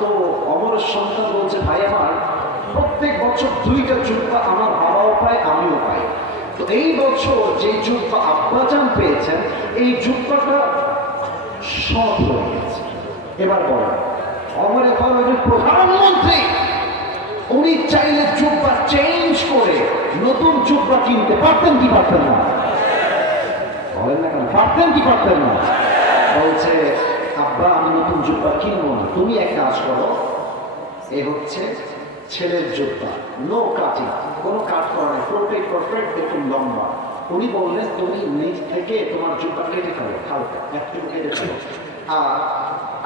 তো অমরের সন্তান বলছে, ভাই আমার, প্রত্যেক বছর দুইটা জুব্বা আমার বাবাও পায়, আমিও পাই। তো এই বছর যে জুব্বা আব্বাজান পেয়েছেন, এই জুব্বাটা শর্ট হয়ে গেছে। এবার বলেন, অমরের ফারুকের প্রধানমন্ত্রী, উনি চাইলে জুব্বা চেঞ্জ করে নতুন জুব্বা কিনতে পারতেন কি পারতেন না? বলেন না কেন, পারতেন কি পারতেন না? বলছে, আব্বা আমি নতুন জুব্বা কিনবো না, তুমি এক কাজ করো, এ হচ্ছে ছেলের জুব্বা, নো কাটিং, কোনো কাট করা নেই, পারফেক্ট একটু লম্বা। উনি বললেন, তুমি নিচ থেকে তোমার জুব্বা কেটে ফেলো, হালকা একটু কেটে ফেলো। আর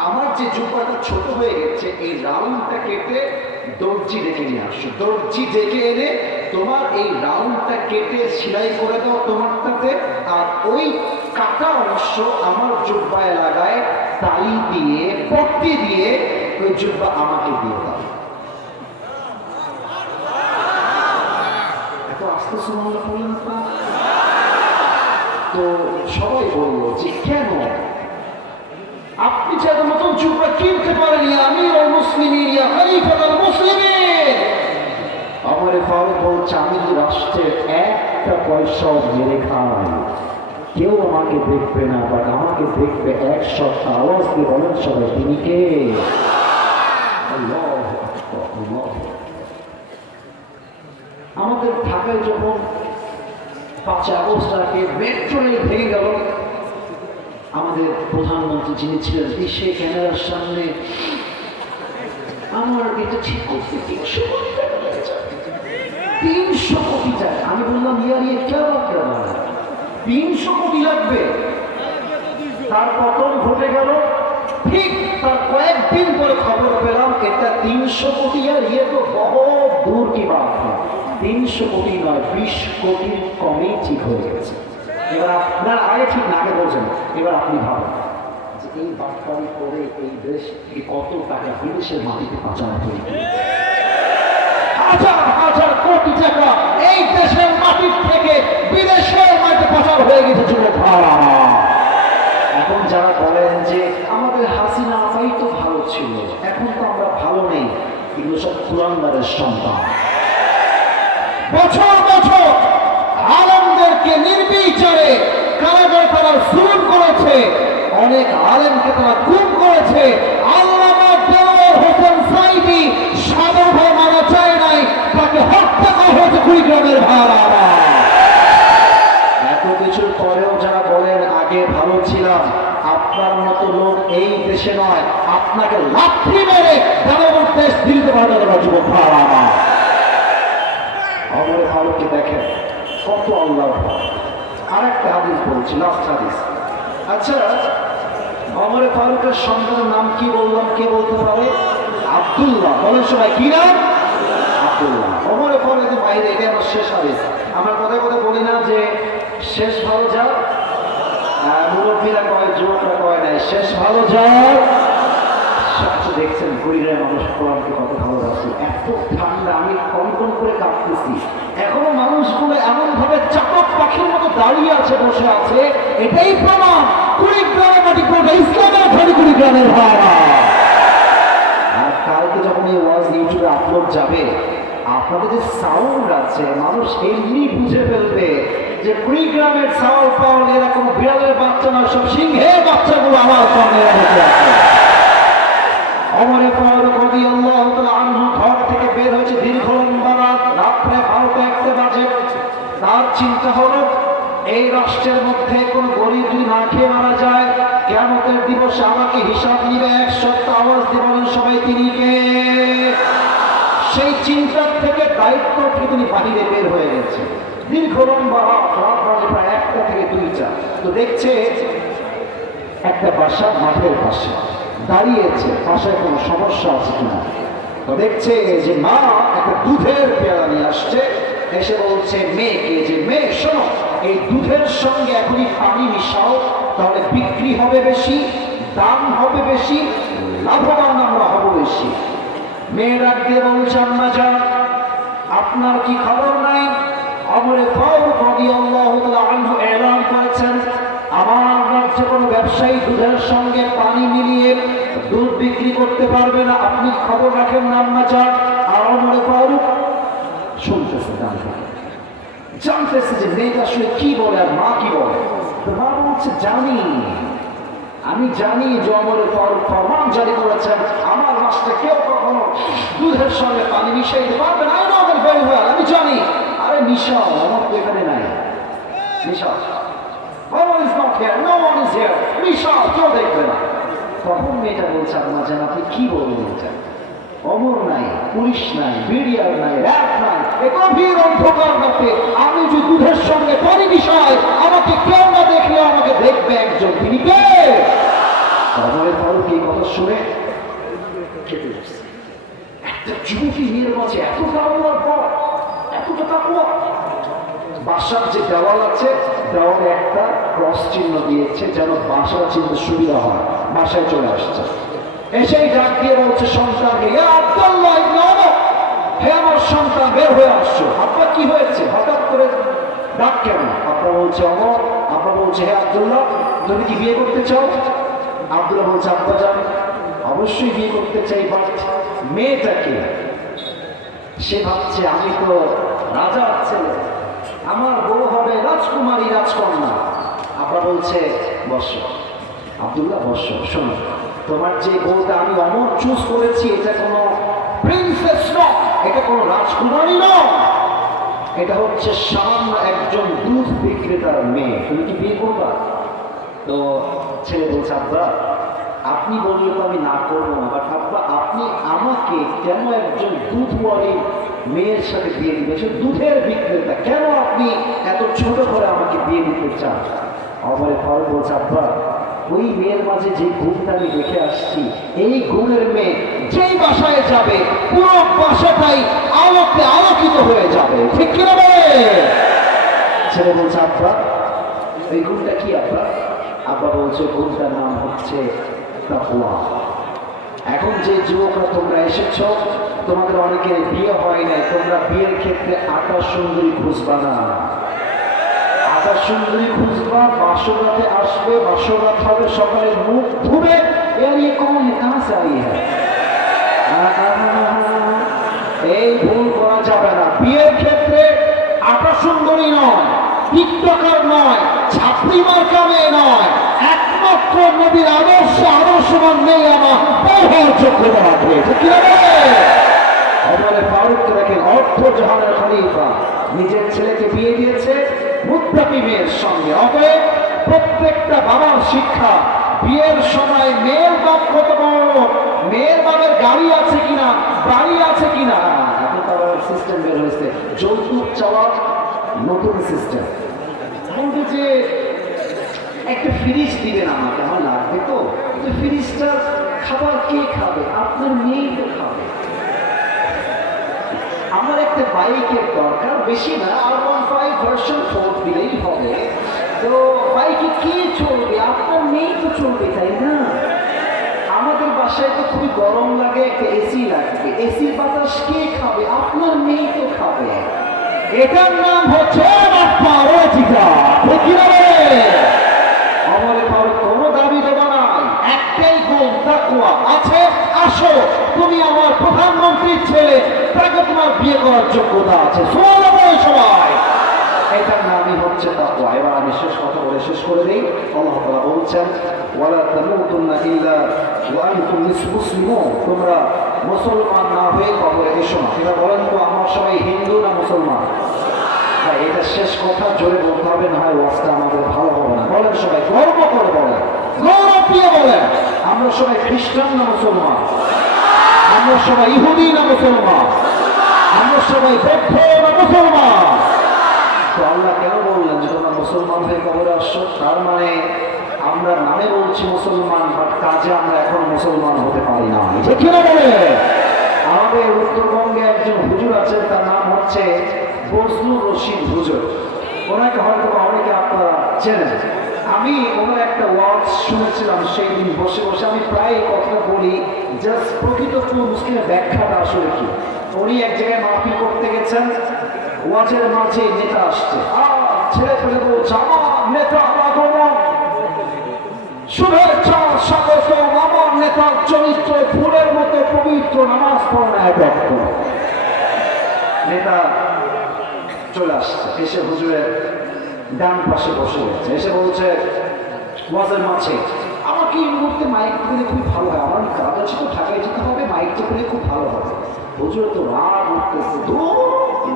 আমার যে জুব্বাটা ছোট হয়ে গেছে, এই রাউন্ডটা কেটে দর্জি ডেকে নিয়ে আসো, দর্জি ডেকে এনে তোমার এই রাউন্ডটা কেটে সেলাই করে দাও তোমারটাতে, আর ওই কাটা অংশ আমার জুব্বায় লাগায় তালি দিয়ে, পট্টি দিয়ে ওই জুব্বা আমাকে দিয়ে দাও। সবাই বলল যে কেন আপনি চাইতে নতুন চুপড়া কিনতে পারেন আমিরুল মুসলিমিন ইয়া খলিফাতুল মুসলিমিন। ওমর ফারুক বলছে আমি রাষ্ট্রের একটা পয়সাও মেরে খাই, কেউ আমাকে দেখবে না, বাট আমাকে দেখবে এক সপ্তাহ আওয়াজ দিয়ে বলেন সবাই তিনি কে? আমাদের ঢাকায় যখন 5 আগস্ট রাতে মেট্রো রেল ভেঙে গেল, আমাদের প্রধানমন্ত্রী যিনি ছিলেন সেই ক্যামেরার সামনে আমার এটা ঠিক করতে 300 কোটি টাকা লেগেছে। 300 কোটি টাকা। আমি বললাম ইয়ার ইয়ে কে লাগবে, 300 কোটি লাগবে। তার পতন ঘটে গেল, ঠিক তার কয়েকদিন পরে খবর পেলাম এটা 300 কোটি আর ইয়ে তো বহুত দূর কি বাত, 300 কোটি নয় 20 কোটির কমেই ঠিক হয়ে গেছে। এবার আপনার আগে ঠিক না আগে বলছেন, এবার আপনি ভাবেন যে এই বাটপাড়ি করে এই দেশ কত টাকা বিদেশের মাটিতে পাচার হয়ে গেছে। হাজার হাজার কোটি টাকা এই দেশের মাটির থেকে বিদেশের মাটিতে পাচার হয়ে গেছে যুবক। এখন যারা বলেন যে আমাদের হাসিনা আপাই তো ভালো ছিল, এখন তো আমরা ভালো নেই, কিন্তু সব কুলাঙ্গারের সন্তান। বছর বছর আলেমদেরকে নির্বিচারে কারাগারে তারা জুলুম করেছে, অনেক আলেমকে তারা গুম করেছে। আল্লামা দেওয়ার হোসেন সাইদি সাধারণ মারা চায় নাই, তাকে হত্যা করা হয়েছে কুড়িগ্রামের ভাড়া। এত কিছুর পরেও যারা বলেন আগে ভালো ছিলাম, আপনার মতো লোক এই দেশে নয়, আপনাকে লাথি মেরে জনগণ দেশ দিতে পারবে না যুবক ভাড়া। ওমর ফারুককে দেখেন কত আল্লাহ। আরেকটা হাদিস বলছি, লাস্ট হাদিস। আচ্ছা, ওমর ফারুকের সন্তানের নাম কি বললাম, কে বলতে পারে? আব্দুল্লাহ। বলেন সবাই কি নাম? আব্দুল্লাহ। ওমর ফারুকের বাইরে এটা আমার শেষ হাদিস। আমরা কথা কথা বলি না যে শেষ ভালো যা, মুরব্বীরা কয়, যুবকরা কয় নাই শেষ ভালো যাও। দেখছেন কুড়িগ্রামের মানুষ কোরআনকে কত ভালোবাসে, এত ঠান্ডা, আমি কনকন করে কাঁপতেছি। এখনো মানুষগুলো এমন ভাবে চাতক পাখির মতো দাঁড়িয়ে আছে, বসে আছে। এটাই প্রমাণ কুড়িগ্রামের মাটি কোনটা ইসলামের ঘরে কুড়িগ্রামের ভাড়া। আর কালকে যখন এই ওয়াজ ইউটিউবে আপলোড যাবে, আপনাদের যে সাউন্ড আছে মানুষ এমনি বুঝে ফেলবে যে কুড়িগ্রামের সাউন্ড পাওয়ার এরকম বিড়ালের বাচ্চা না, সব সিংহের বাচ্চাগুলো আমার সামনে বসে আছে। ওমর ফারুক রাদিয়াল্লাহু তাআলা আনহু ঘর থেকে বের হয়েছে দীর্ঘ লম্বা রাত, রাত্রে 12টা-1টা বাজে। তার চিন্তা হলো এই রাষ্ট্রের মধ্যে কোন গরিব যদি না খেয়ে মারা যায়, কিয়ামতের দিবসে আমাকে হিসাব নিবে। 1 সপ্তাহ আওয়াজ দিবেন সবাই তিনি কে? সেই চিন্তার থেকে দায়িত্ব থেকে তিনি বাহিরে বের হয়ে গেছে। দীর্ঘ লম্বা রাত, রাত বাজে প্রায় 1টা থেকে 2টা। তো দেখছে একটা বাসা মাঠের পাশে দাঁড়িয়েছে, পাশে কোনো সমস্যা আছে কিনা। তো দেখছে যে মা একটা দুধের পেয়ালা নিয়ে আসছে, এসে বলছে মেয়েকে যে মেয়ে শোনো, এই দুধের সঙ্গে এখনই পানি মিশাও, তাহলে বিক্রি হবে বেশি, দাম হবে বেশি, লাভবান আমরা হব বেশি। মেয়ে ডাক দিয়ে বলছে আম্মা যান, আপনার কি খবর নাই? ওমর ফারুক রাদিয়াল্লাহু তাআলা আনহু এলান করেছেন আমার রাজ্যে কোনো ব্যবসায়ী দুধের সঙ্গে পানি মিলিয়ে দুধ বিক্রি করতে পারবে না, আপনি খবর রাখেন না আম্মা যান। আর ওমর ফারুক শুনতেছে, জানতেছে যে মেয়েটা আসলে কি বলে আর মা কি বলে। তো মা বলছে জানি, আমি জানি যে ওমর ফারুক ফরমান জারি করেছেন আমার রাষ্ট্রে কেউ কখনো দুধের সঙ্গে পানি মিশাইতে পারবে না। আমি জানি। আরে মিশাও, আমার তো এখানে নাই, মিশাও। Omar is not here, no one is here, মিশাও, কেউ দেখবে না। তখন মেয়েটা বলছে আম্মা জান আপনি কি বলবেন? এটা অমর নাই, পুলিশ নাই, বিডিআর নাই, র্যাব নাই, এ গভীর অন্ধকার রাতে আমি যদি দুধের সঙ্গে পানি মিশাই, আমাকে কেউ না দেখলে আমাকে দেখবে একজন, তিনি কে? ওমর ফারুক এই কথা শুনে কেঁপে উঠছে। একটা যুবতী মেয়ের মাঝে এত তাকওয়ার পর, এতটা তাকওয়া। বাসার যে দেওয়াল আছে, দেওয়ালে একটা ক্রস চিহ্ন দিয়েছে যেন বাসাটা চিনতে সুবিধা হয়। বাসায় চলে আসছে, এসেই ডাক দিয়ে বলছে সন্তানকে, ইয়া আব্দুল্লাহ ইবনে ওমর, হে আমার সন্তান বের হয়ে আসছো। আব্বা কি হয়েছে? হঠাৎ করে ডাক কেন? আব্বা বলছে অমর, আব্বা বলছে হে আব্দুল্লাহ তুমি কি বিয়ে করতে চাও? আব্দুল্লাহ বলছে আব্বা যান অবশ্যই বিয়ে করতে চাই, বাট মেয়েটাকে। সে ভাবছে আমি তো রাজার ছেলে, আমার বউ হবে রাজকুমারী রাজকন্যা। আব্বা বলছে বসো আব্দুল্লাহ বসো, শোনো তোমার যে বউটা আমি অমর চুজ করেছি এটা কোনো প্রিন্সেস নয়, এটা কোনো রাজকুমারী নয়, এটা হচ্ছে সামান্য একজন দুধ বিক্রেতার মেয়ে, তুমি কি বিয়ে করবা? তো ছেলে বলছে আব্বা আপনি বললে তো আমি না করবো না, বাট আব্বা আপনি আমাকে কেন একজন দুধওয়ালি মেয়ের সাথে বিয়ে দিবেন? সে দুধের বিক্রেতা, কেন আপনি এত ছোট করে আমাকে বিয়ে দিতে চান? আমার ফারুক বলছে আব্বা ওই মেয়ের মাঝে যে গুণটা আমি দেখে আসছি, এই গুণের মেয়ে যেই বাসায় যাবে পুরো বাসাটাই আলোকে আলোকিত হয়ে যাবে, ঠিক কিনা বলে? ছেলে বলছে আব্বা এই গুণটা কি আব্বা? আব্বা বলছে গুণটার নাম হচ্ছে তাকওয়া। এখন যে যুবকরা তোমরা এসেছ, তোমাদের অনেকের বিয়ে হয় নাই, তোমরা বিয়ের ক্ষেত্রে আটা সুন্দরী খুঁজবা না, আটা সুন্দরী খুঁজবা, বাসরাতে আসবে, বাসরাত হবে, সকালে মুখ ধুবে, এর ইয়ে কোন কাজ চাই এই ভুল করা যাবে না। বিয়ের ক্ষেত্রে আটা সুন্দরী নয়, টিকটকার নয়, ছাত্রী মার্কা মেয়ে নয়, একমাত্র নবীর আদর্শবান মেয়ে আমার হওয়ার যোগ্যতা রাখবে, ঠিক কি হবে? ওমরে ফারুককে দেখেন অর্থ জাহানের খলিফা নিজের ছেলেকে বিয়ে দিয়েছে মুত্তাকি মেয়ের সঙ্গে। অতএব প্রত্যেকটা বাবার শিক্ষা বিয়ের সময় মেয়ের বাপ কত বড়, মেয়ের বাপের গাড়ি আছে কিনা, বাড়ি আছে কিনা। এখন তার সিস্টেম বের হয়েছে যৌতুক চাওয়ার নতুন সিস্টেম। বলবে যে একটা ফ্রিজ দিবেন আমাকে, আমার লাগবে তো, ফ্রিজটার খাবার কে খাবে? আপনার মেয়েই তো খাবে। আমার একটা বাইকের দরকার, বেশি না, R15 ভার্সন 4 দিলেই হবে। তো বাইকে কে চলবে? আপনার মেয়েই তো চলবে, তাই না? আমাদের বাসায় তো খুবই গরম লাগে, একটা এসি লাগবে, এসির বাতাস কে খাবে? আপনার মেয়েই তো খাবে। এটার নাম হচ্ছে আমলে পাওয়ার কোনো দাবি দেওয়া নাই, একটাই গুণ তাকওয়া আছে। আসো তুমি আমার প্রধানমন্ত্রীর ছেলে, তাকে তোমার বিয়ে করার যোগ্যতা আছে, সবাই। এটার নামই হচ্ছে তাকওয়া। এবার আমি শেষ কথা বলে শেষ করে দিই। আল্লাহ তাআলা বলছেন ওয়ালা তামুতুন্না ইল্লা ওয়া আনতুম মুসলিমুন, তোমরা মুসলমান না হয়ে কবরে এসো না। এটা বলেন তো আমরা সবাই হিন্দু না মুসলমান? ভাই এটা শেষ কথা জোরে বলতে হবে, না হয় ওয়াজটা আমাদের ভালো হবে না। বলেন সবাই গর্ব করে বলেন, গৌরব দিয়ে বলেন আমরা সবাই খ্রিস্টান না মুসলমান? আমরা সবাই ইহুদি না মুসলমান? আমরা সবাই বৌদ্ধ না মুসলমান? তো আল্লাহ কেন বললেন যে তোমরা মুসলমান হয়ে কবরে আসছো? তার মানে আমরা নামে বলছি মুসলমান, বাট কাজে আমরা এখন মুসলমান হতে পারি না, ঠিক কিনা বলে? আমাদের উত্তরবঙ্গে একজন হুজুর আছেন, তার নাম হচ্ছে বজলুর রশিদ হুজুর। ওনাকে হয়তো অনেকে আপনারা চেনেন। আমি ওনার একটা ওয়াজ শুনেছিলাম সেই দিন বসে বসে। আমি প্রায় কথা বলি, জাস্ট প্রকৃত মুসলিমের ব্যাখ্যাটা আসলে কি। উনি এক জায়গায় মাহফিল করতে গেছেন, ওয়াজের মাঝে নেতা আসছে, ছেলে ফেলে বলছে আমার নেতা আগমন, শুভেচ্ছা স্বাগত, আমার নেতার চরিত্র ফুলের মতো পবিত্র, নামাজ পড়ে না ব্যক্ত। নেতা চলে আসছে, এসে হুজুরের ডান পাশে বসে গেছে, এসে বলছে ওয়াজের মাঝে আমাকে এই মুহূর্তে মাইক পেলে খুব ভালো হয়, আমার কাছে তো ঢাকায় যেতে হবে, মাইকটা পেলে খুব ভালো হবে। হুজুর তো রাগ উঠতেছে,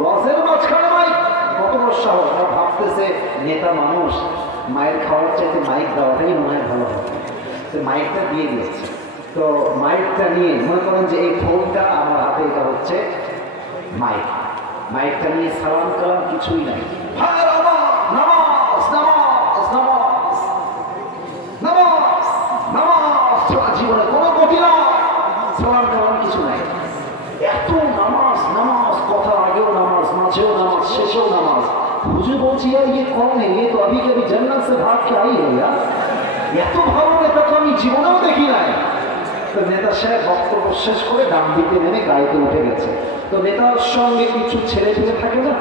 ওয়াজের মাঝখানে মাইক, কত বড় সাহস! ভাবতেছে নেতা মানুষ, মায়ের খাওয়ার চাইতে মাইক দেওয়াটাই মনে হয় ভালো হবে। তো মাইকটা দিয়ে দিয়েছে। তো মাইকটা নিয়ে মনে করেন যে এই ফোনটা আমার হাতে, এটা হচ্ছে মাইক। মাইকটা নিয়ে সালাম কালাম কিছুই নাই, জীবনে কোনো গতি না, সালাম কালাম কিছু নাই। এত নামাজ নামাজ, কথা আগেও নামাজ, মাঝেও নামাজ, শেষেও নামাজ। হুজুর বলছি यार ये कौन है, ये तो अभी कभी जन्नत से भाग के आई है यार। এত ভালো নেতা তো আমি জীবনেও দেখি নাই। তো নেতা সাহেব বক্তব্য শেষ করে ডান দিকে নেমে গাড়িতে উঠে গেছে। তো নেতার সঙ্গে কিছু ছেলে পেলে থাকে না,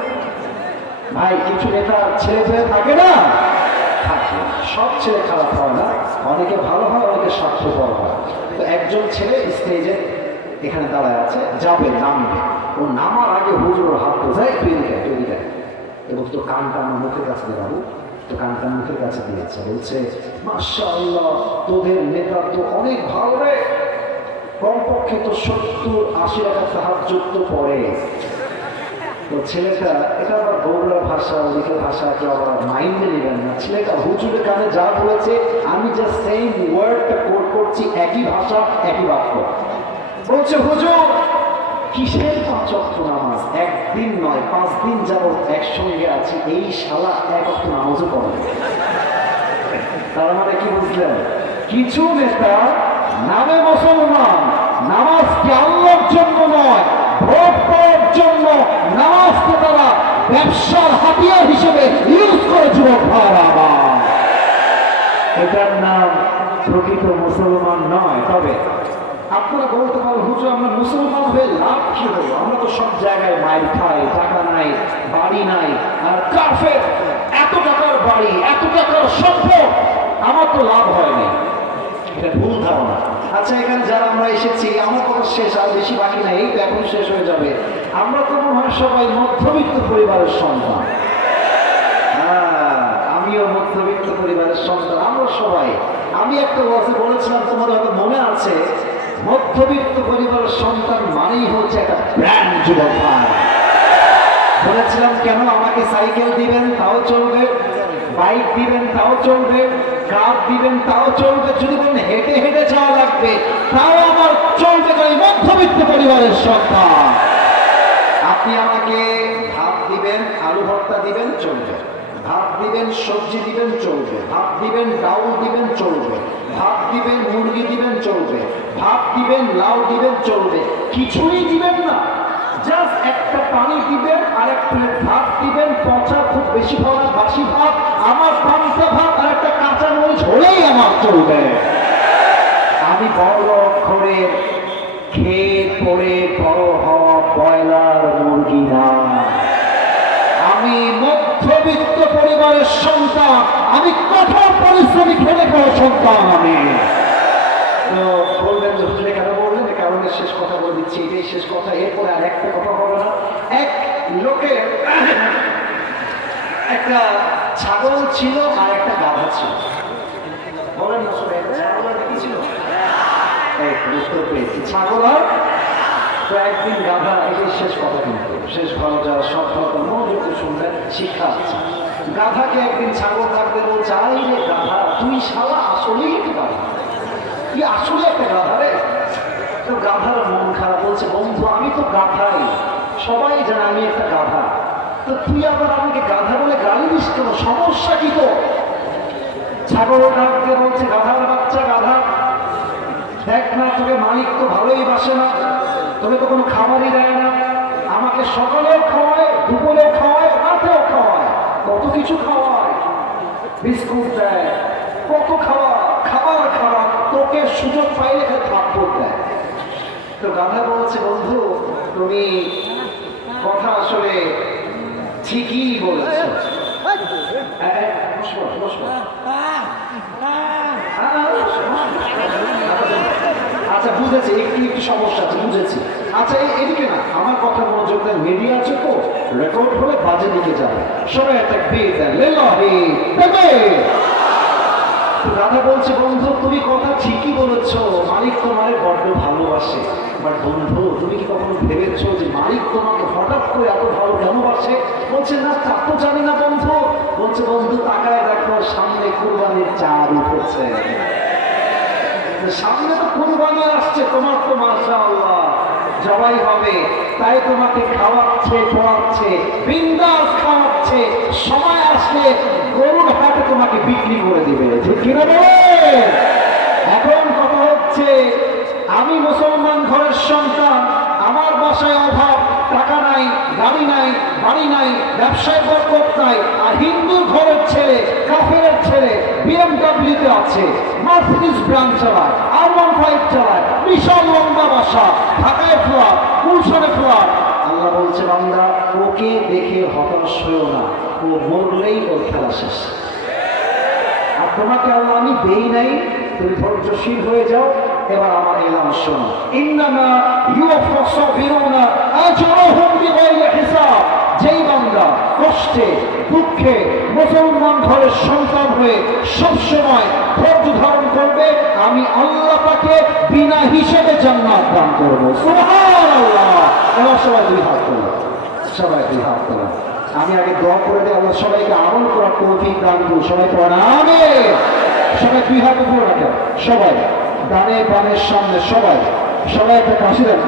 ভাই কিছু নেতা ছেলে পেয়ে থাকে না, থাকে। সব ছেলে খারাপ হয় না, অনেকে ভালো হয়, অনেকে স্বার্থপর হয়। তো একজন ছেলে স্টেজে এখানে দাঁড়ায় আছে, যাবে নামবে, ও নামার আগে হুজুর হাত বোঝায় তৈরি দেয় এবং তো কানটা আমার মুখের কাছে দিয়ে বাবু, তো কানটা মুখের কাছে দিয়েছে, বলছে মাশাআল্লাহ তোদের নেতা তো অনেক ভালো রে, কমপক্ষে তো 70-80 টাকা তাহাজ্জুদ তো পড়ে। তো ছেলেটা, এটা আবার বগুড়ার ভাষা, ওদিকের ভাষা, কেউ আবার মাইন্ডে নেবেন না, ছেলেটা হুজুরের কানে যা বলেছে আমি জাস্ট সেম ওয়ার্ডটা কোট করছি, একই ভাষা একই বাক্য। বলছে হুজুর কিসের 5 ওয়াক্ত নামাজ? একদিন নয় 5 দিন যাবত একসঙ্গে আছি, এই শালা 1 ওয়াক্ত নামাজও পড়ে। তার মানে কি বুঝলেন? কিছু নেতা নামে মুসলমান, নামাজকে আল্লাহর জন্য নয় ভোট পাওয়ার জন্য নামাজকে তারা ব্যবসার হাতিয়ার হিসেবে ইউজ করে। যুবক ভাইরা আমার, এটার নাম প্রকৃত মুসলমান নয়। তবে আপনারা বলতে পারেন হুজুর আমরা মুসলমান হয়ে লাভ কি হলো? আমরা তো সব জায়গায় মাইর খাই, টাকা নাই, বাড়ি নাই, আর কাফের এত টাকার বাড়ি, এত টাকার সম্পদ, আমার তো লাভ হয়নি। এটা ভুল ধারণা। আচ্ছা এখানে যারা আমরা এসেছি, আমার কথা শেষ, আর বেশি বাকি নাই, এই তো এখন শেষ হয়ে যাবে। আমরা তো মনে হয় সবাই মধ্যবিত্ত পরিবারের সন্তান। আমিও মধ্যবিত্ত পরিবারের সন্তান, আমরা সবাই। আমি একটা ওয়াজে বলেছিলাম, তোমার হয়তো মনে আছে, মধ্যবিত্ত পরিবারের সন্তান মানেই হচ্ছে একটা ব্র্যান্ড। যুবক ভাই বলেছিলাম কেন আমাকে সাইকেল দিবেন তাও চলবে, বাইক দিবেন তাও চলবে, কার দিবেন তাও চলবে, যদি বলেন হেঁটে হেঁটে যাওয়া লাগবে তাও আমার চলবে, কারণ মধ্যবিত্ত পরিবারের সন্তান। আপনি আমাকে ভাত দিবেন, আলু ভর্তা দিবেন চলবে, ভাত দিবেন সবজি দিবেন চলবে, ভাত দিবেন ডাউল দিবেন চলবে, ভাত দিবেন মুরগি দিবেন চলবে, ভাত দিবেন লাউ দিবেন চলবে, কিছুই দিবেন না, জাস্ট একটা পানি দিবেন আর এক প্লেট ভাত দিবেন, পচা খুব বেশি ভালো বাসি ভাত, আমার পান্তা ভাত আর একটা কাঁচা মরিচ হলেই আমার চলবে। আমি বড় অক্ষরে খেয়ে পড়ে বড় হওয়া ব্রয়লার মুরগি না, আমি মধ্যবিত্ত পরিবারের সন্তান, আমি কঠোর পরিশ্রমী খেলে খাওয়া সন্তান। আমি তো বলবেন যে হুজুরে কেন বললেন? কারণে শেষ কথা বলে দিচ্ছি, এটাই শেষ কথা, এরপরে আর একটা কথা হবে না। এক লোকের একটা ছাগল ছিল আর একটা গাধা ছিল। বলেন না শুনে, ছাগল আর কি ছিল? উত্তর পেয়েছি, ছাগল আর। তো একদিন গাধা, এটাই শেষ কথা, কিন্তু শেষ ভালো যাওয়া সব কথা মনোযোগ শুনবেন, শিক্ষা আছে। গাধাকে একদিন ছাগল থাকতে বলছে, আই রে গাধা তুই শালা আসলেই একটা গাধা, তুই আসলে একটা গাধা রে। তো গাধার মন খারাপ, বলছে বন্ধু আমি তো গাধাই, সবাই জানে আমি একটা গাধা, তো তুই আবার আমাকে গাধা বলে গালি দিস কেন, সমস্যা কি তো? ছাগল ডাকতে বলছে, গাধার বাচ্চা গাধা, দেখ না তোকে মালিক তো ভালোই বাসে না, তোকে তো কোনো খাবারই দেয় না, আমাকে সকালেও খাওয়ায়, দুপুরেও খাওয়ায়, রাতেও খাওয়ায়, কত কিছু খাওয়ায়, বিস্কুট দেয়, কত খাওয়া খাবার খাওয়া, তোকে সুযোগ পাইলে থাপ্পড় দেয়। তো গাধা বলছে বন্ধু তুমি কথা আসলে ঠিকই বলেছো। আচ্ছা বুঝেছি, একটু একটু সমস্যা আছে, বুঝেছি। আচ্ছা এদিকে না, আমার কথা মনোযোগ দেন, মিডিয়া আছে তো, রেকর্ড হলে বাজে দিকে যাবে, সবাই একটা বিয়ে দেন। রাধা বলছে বন্ধু তুমি কথা ঠিকই বলেছ, মালিক তোমার বড্ড ভালোবাসে, বাট বন্ধু তুমি কি কখনো ভেবেছো যে মালিক তোমাকে হঠাৎ করে এত ভালো কেন বাসে? বলছে না তা তো জানি না বন্ধু। বলছে বন্ধু তাকায় দেখো সামনে কুরবানির চাঁদ উঠেছে, সামনে তো কুরবানি আসছে, তোমার তো মাশাআল্লাহ জবাই হবে, তাই তোমাকে খাওয়াচ্ছে পড়াচ্ছে, বিন্দাস খাওয়াচ্ছে, সময় আসলে গরুর হাটে তোমাকে বিক্রি করে দিবে, ঠিক কিনা বলেন? এখন কথা হচ্ছে আমি মুসলমান ঘরের সন্তান, আমার বাসায় অভাব, টাকা নাই, গাড়ি নাই, বাড়ি নাই, ব্যবসায় বরকত নাই, আর হিন্দু ঘরের ছেলে, কাফেরের ছেলে বিএমডব্লিউতে আছে, মার্সিডিজ ব্রাঞ্চ চালায়, R15 চালায়, বিশাল লম্বা বাসা, ঢাকায় ফ্ল্যাট, গুলশানে ফ্ল্যাট। আল্লাহ আল্লাহ বলছে বান্দা ওকে দেখে হতাশ হয়েও না, ও মরলেই ওর খেলা শেষ। আর তোমাকে আল্লাহ আমি দেই নাই, তুমি ধৈর্যশীল হয়ে যাও। এবার আমার এলাম শোনো, ইন্নামা ইউওয়াফাস সাবিরুনা আজরুহুম বিগাইরি হিসাব। যেই বান্দা কষ্টে দুঃখে মুসলমান ঘরের সন্তান হয়ে সবসময় ধৈর্য ধারণ করবে, আমি আল্লাহ তাকে বিনা হিসেবে জান্নাত দান করব। সুবহানাল্লাহ। এবার সবাই দুই হাত তোলো, সবাই দুই হাত তোলো। আমি আগে দোয়া করে দিই, আল্লাহ সবাইকে আমল করার তৌফিক দান করুন। সবাই পড়েন আমিন। সবাই দুই হাত উপরে রাখেন, সবাই ডানে বামের সামনে, সবাই সবাই একটা কাশি দেন,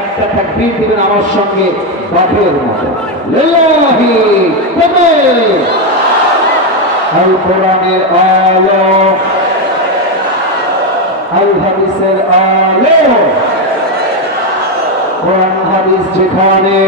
একটা তাকবীর দিবেন আমার সঙ্গে বাপের মতো। লিল্লাহি তাকবীর। আল কোরআনের আলো, আল হাদিসের আলো, কোরআন হাদিস যেখানে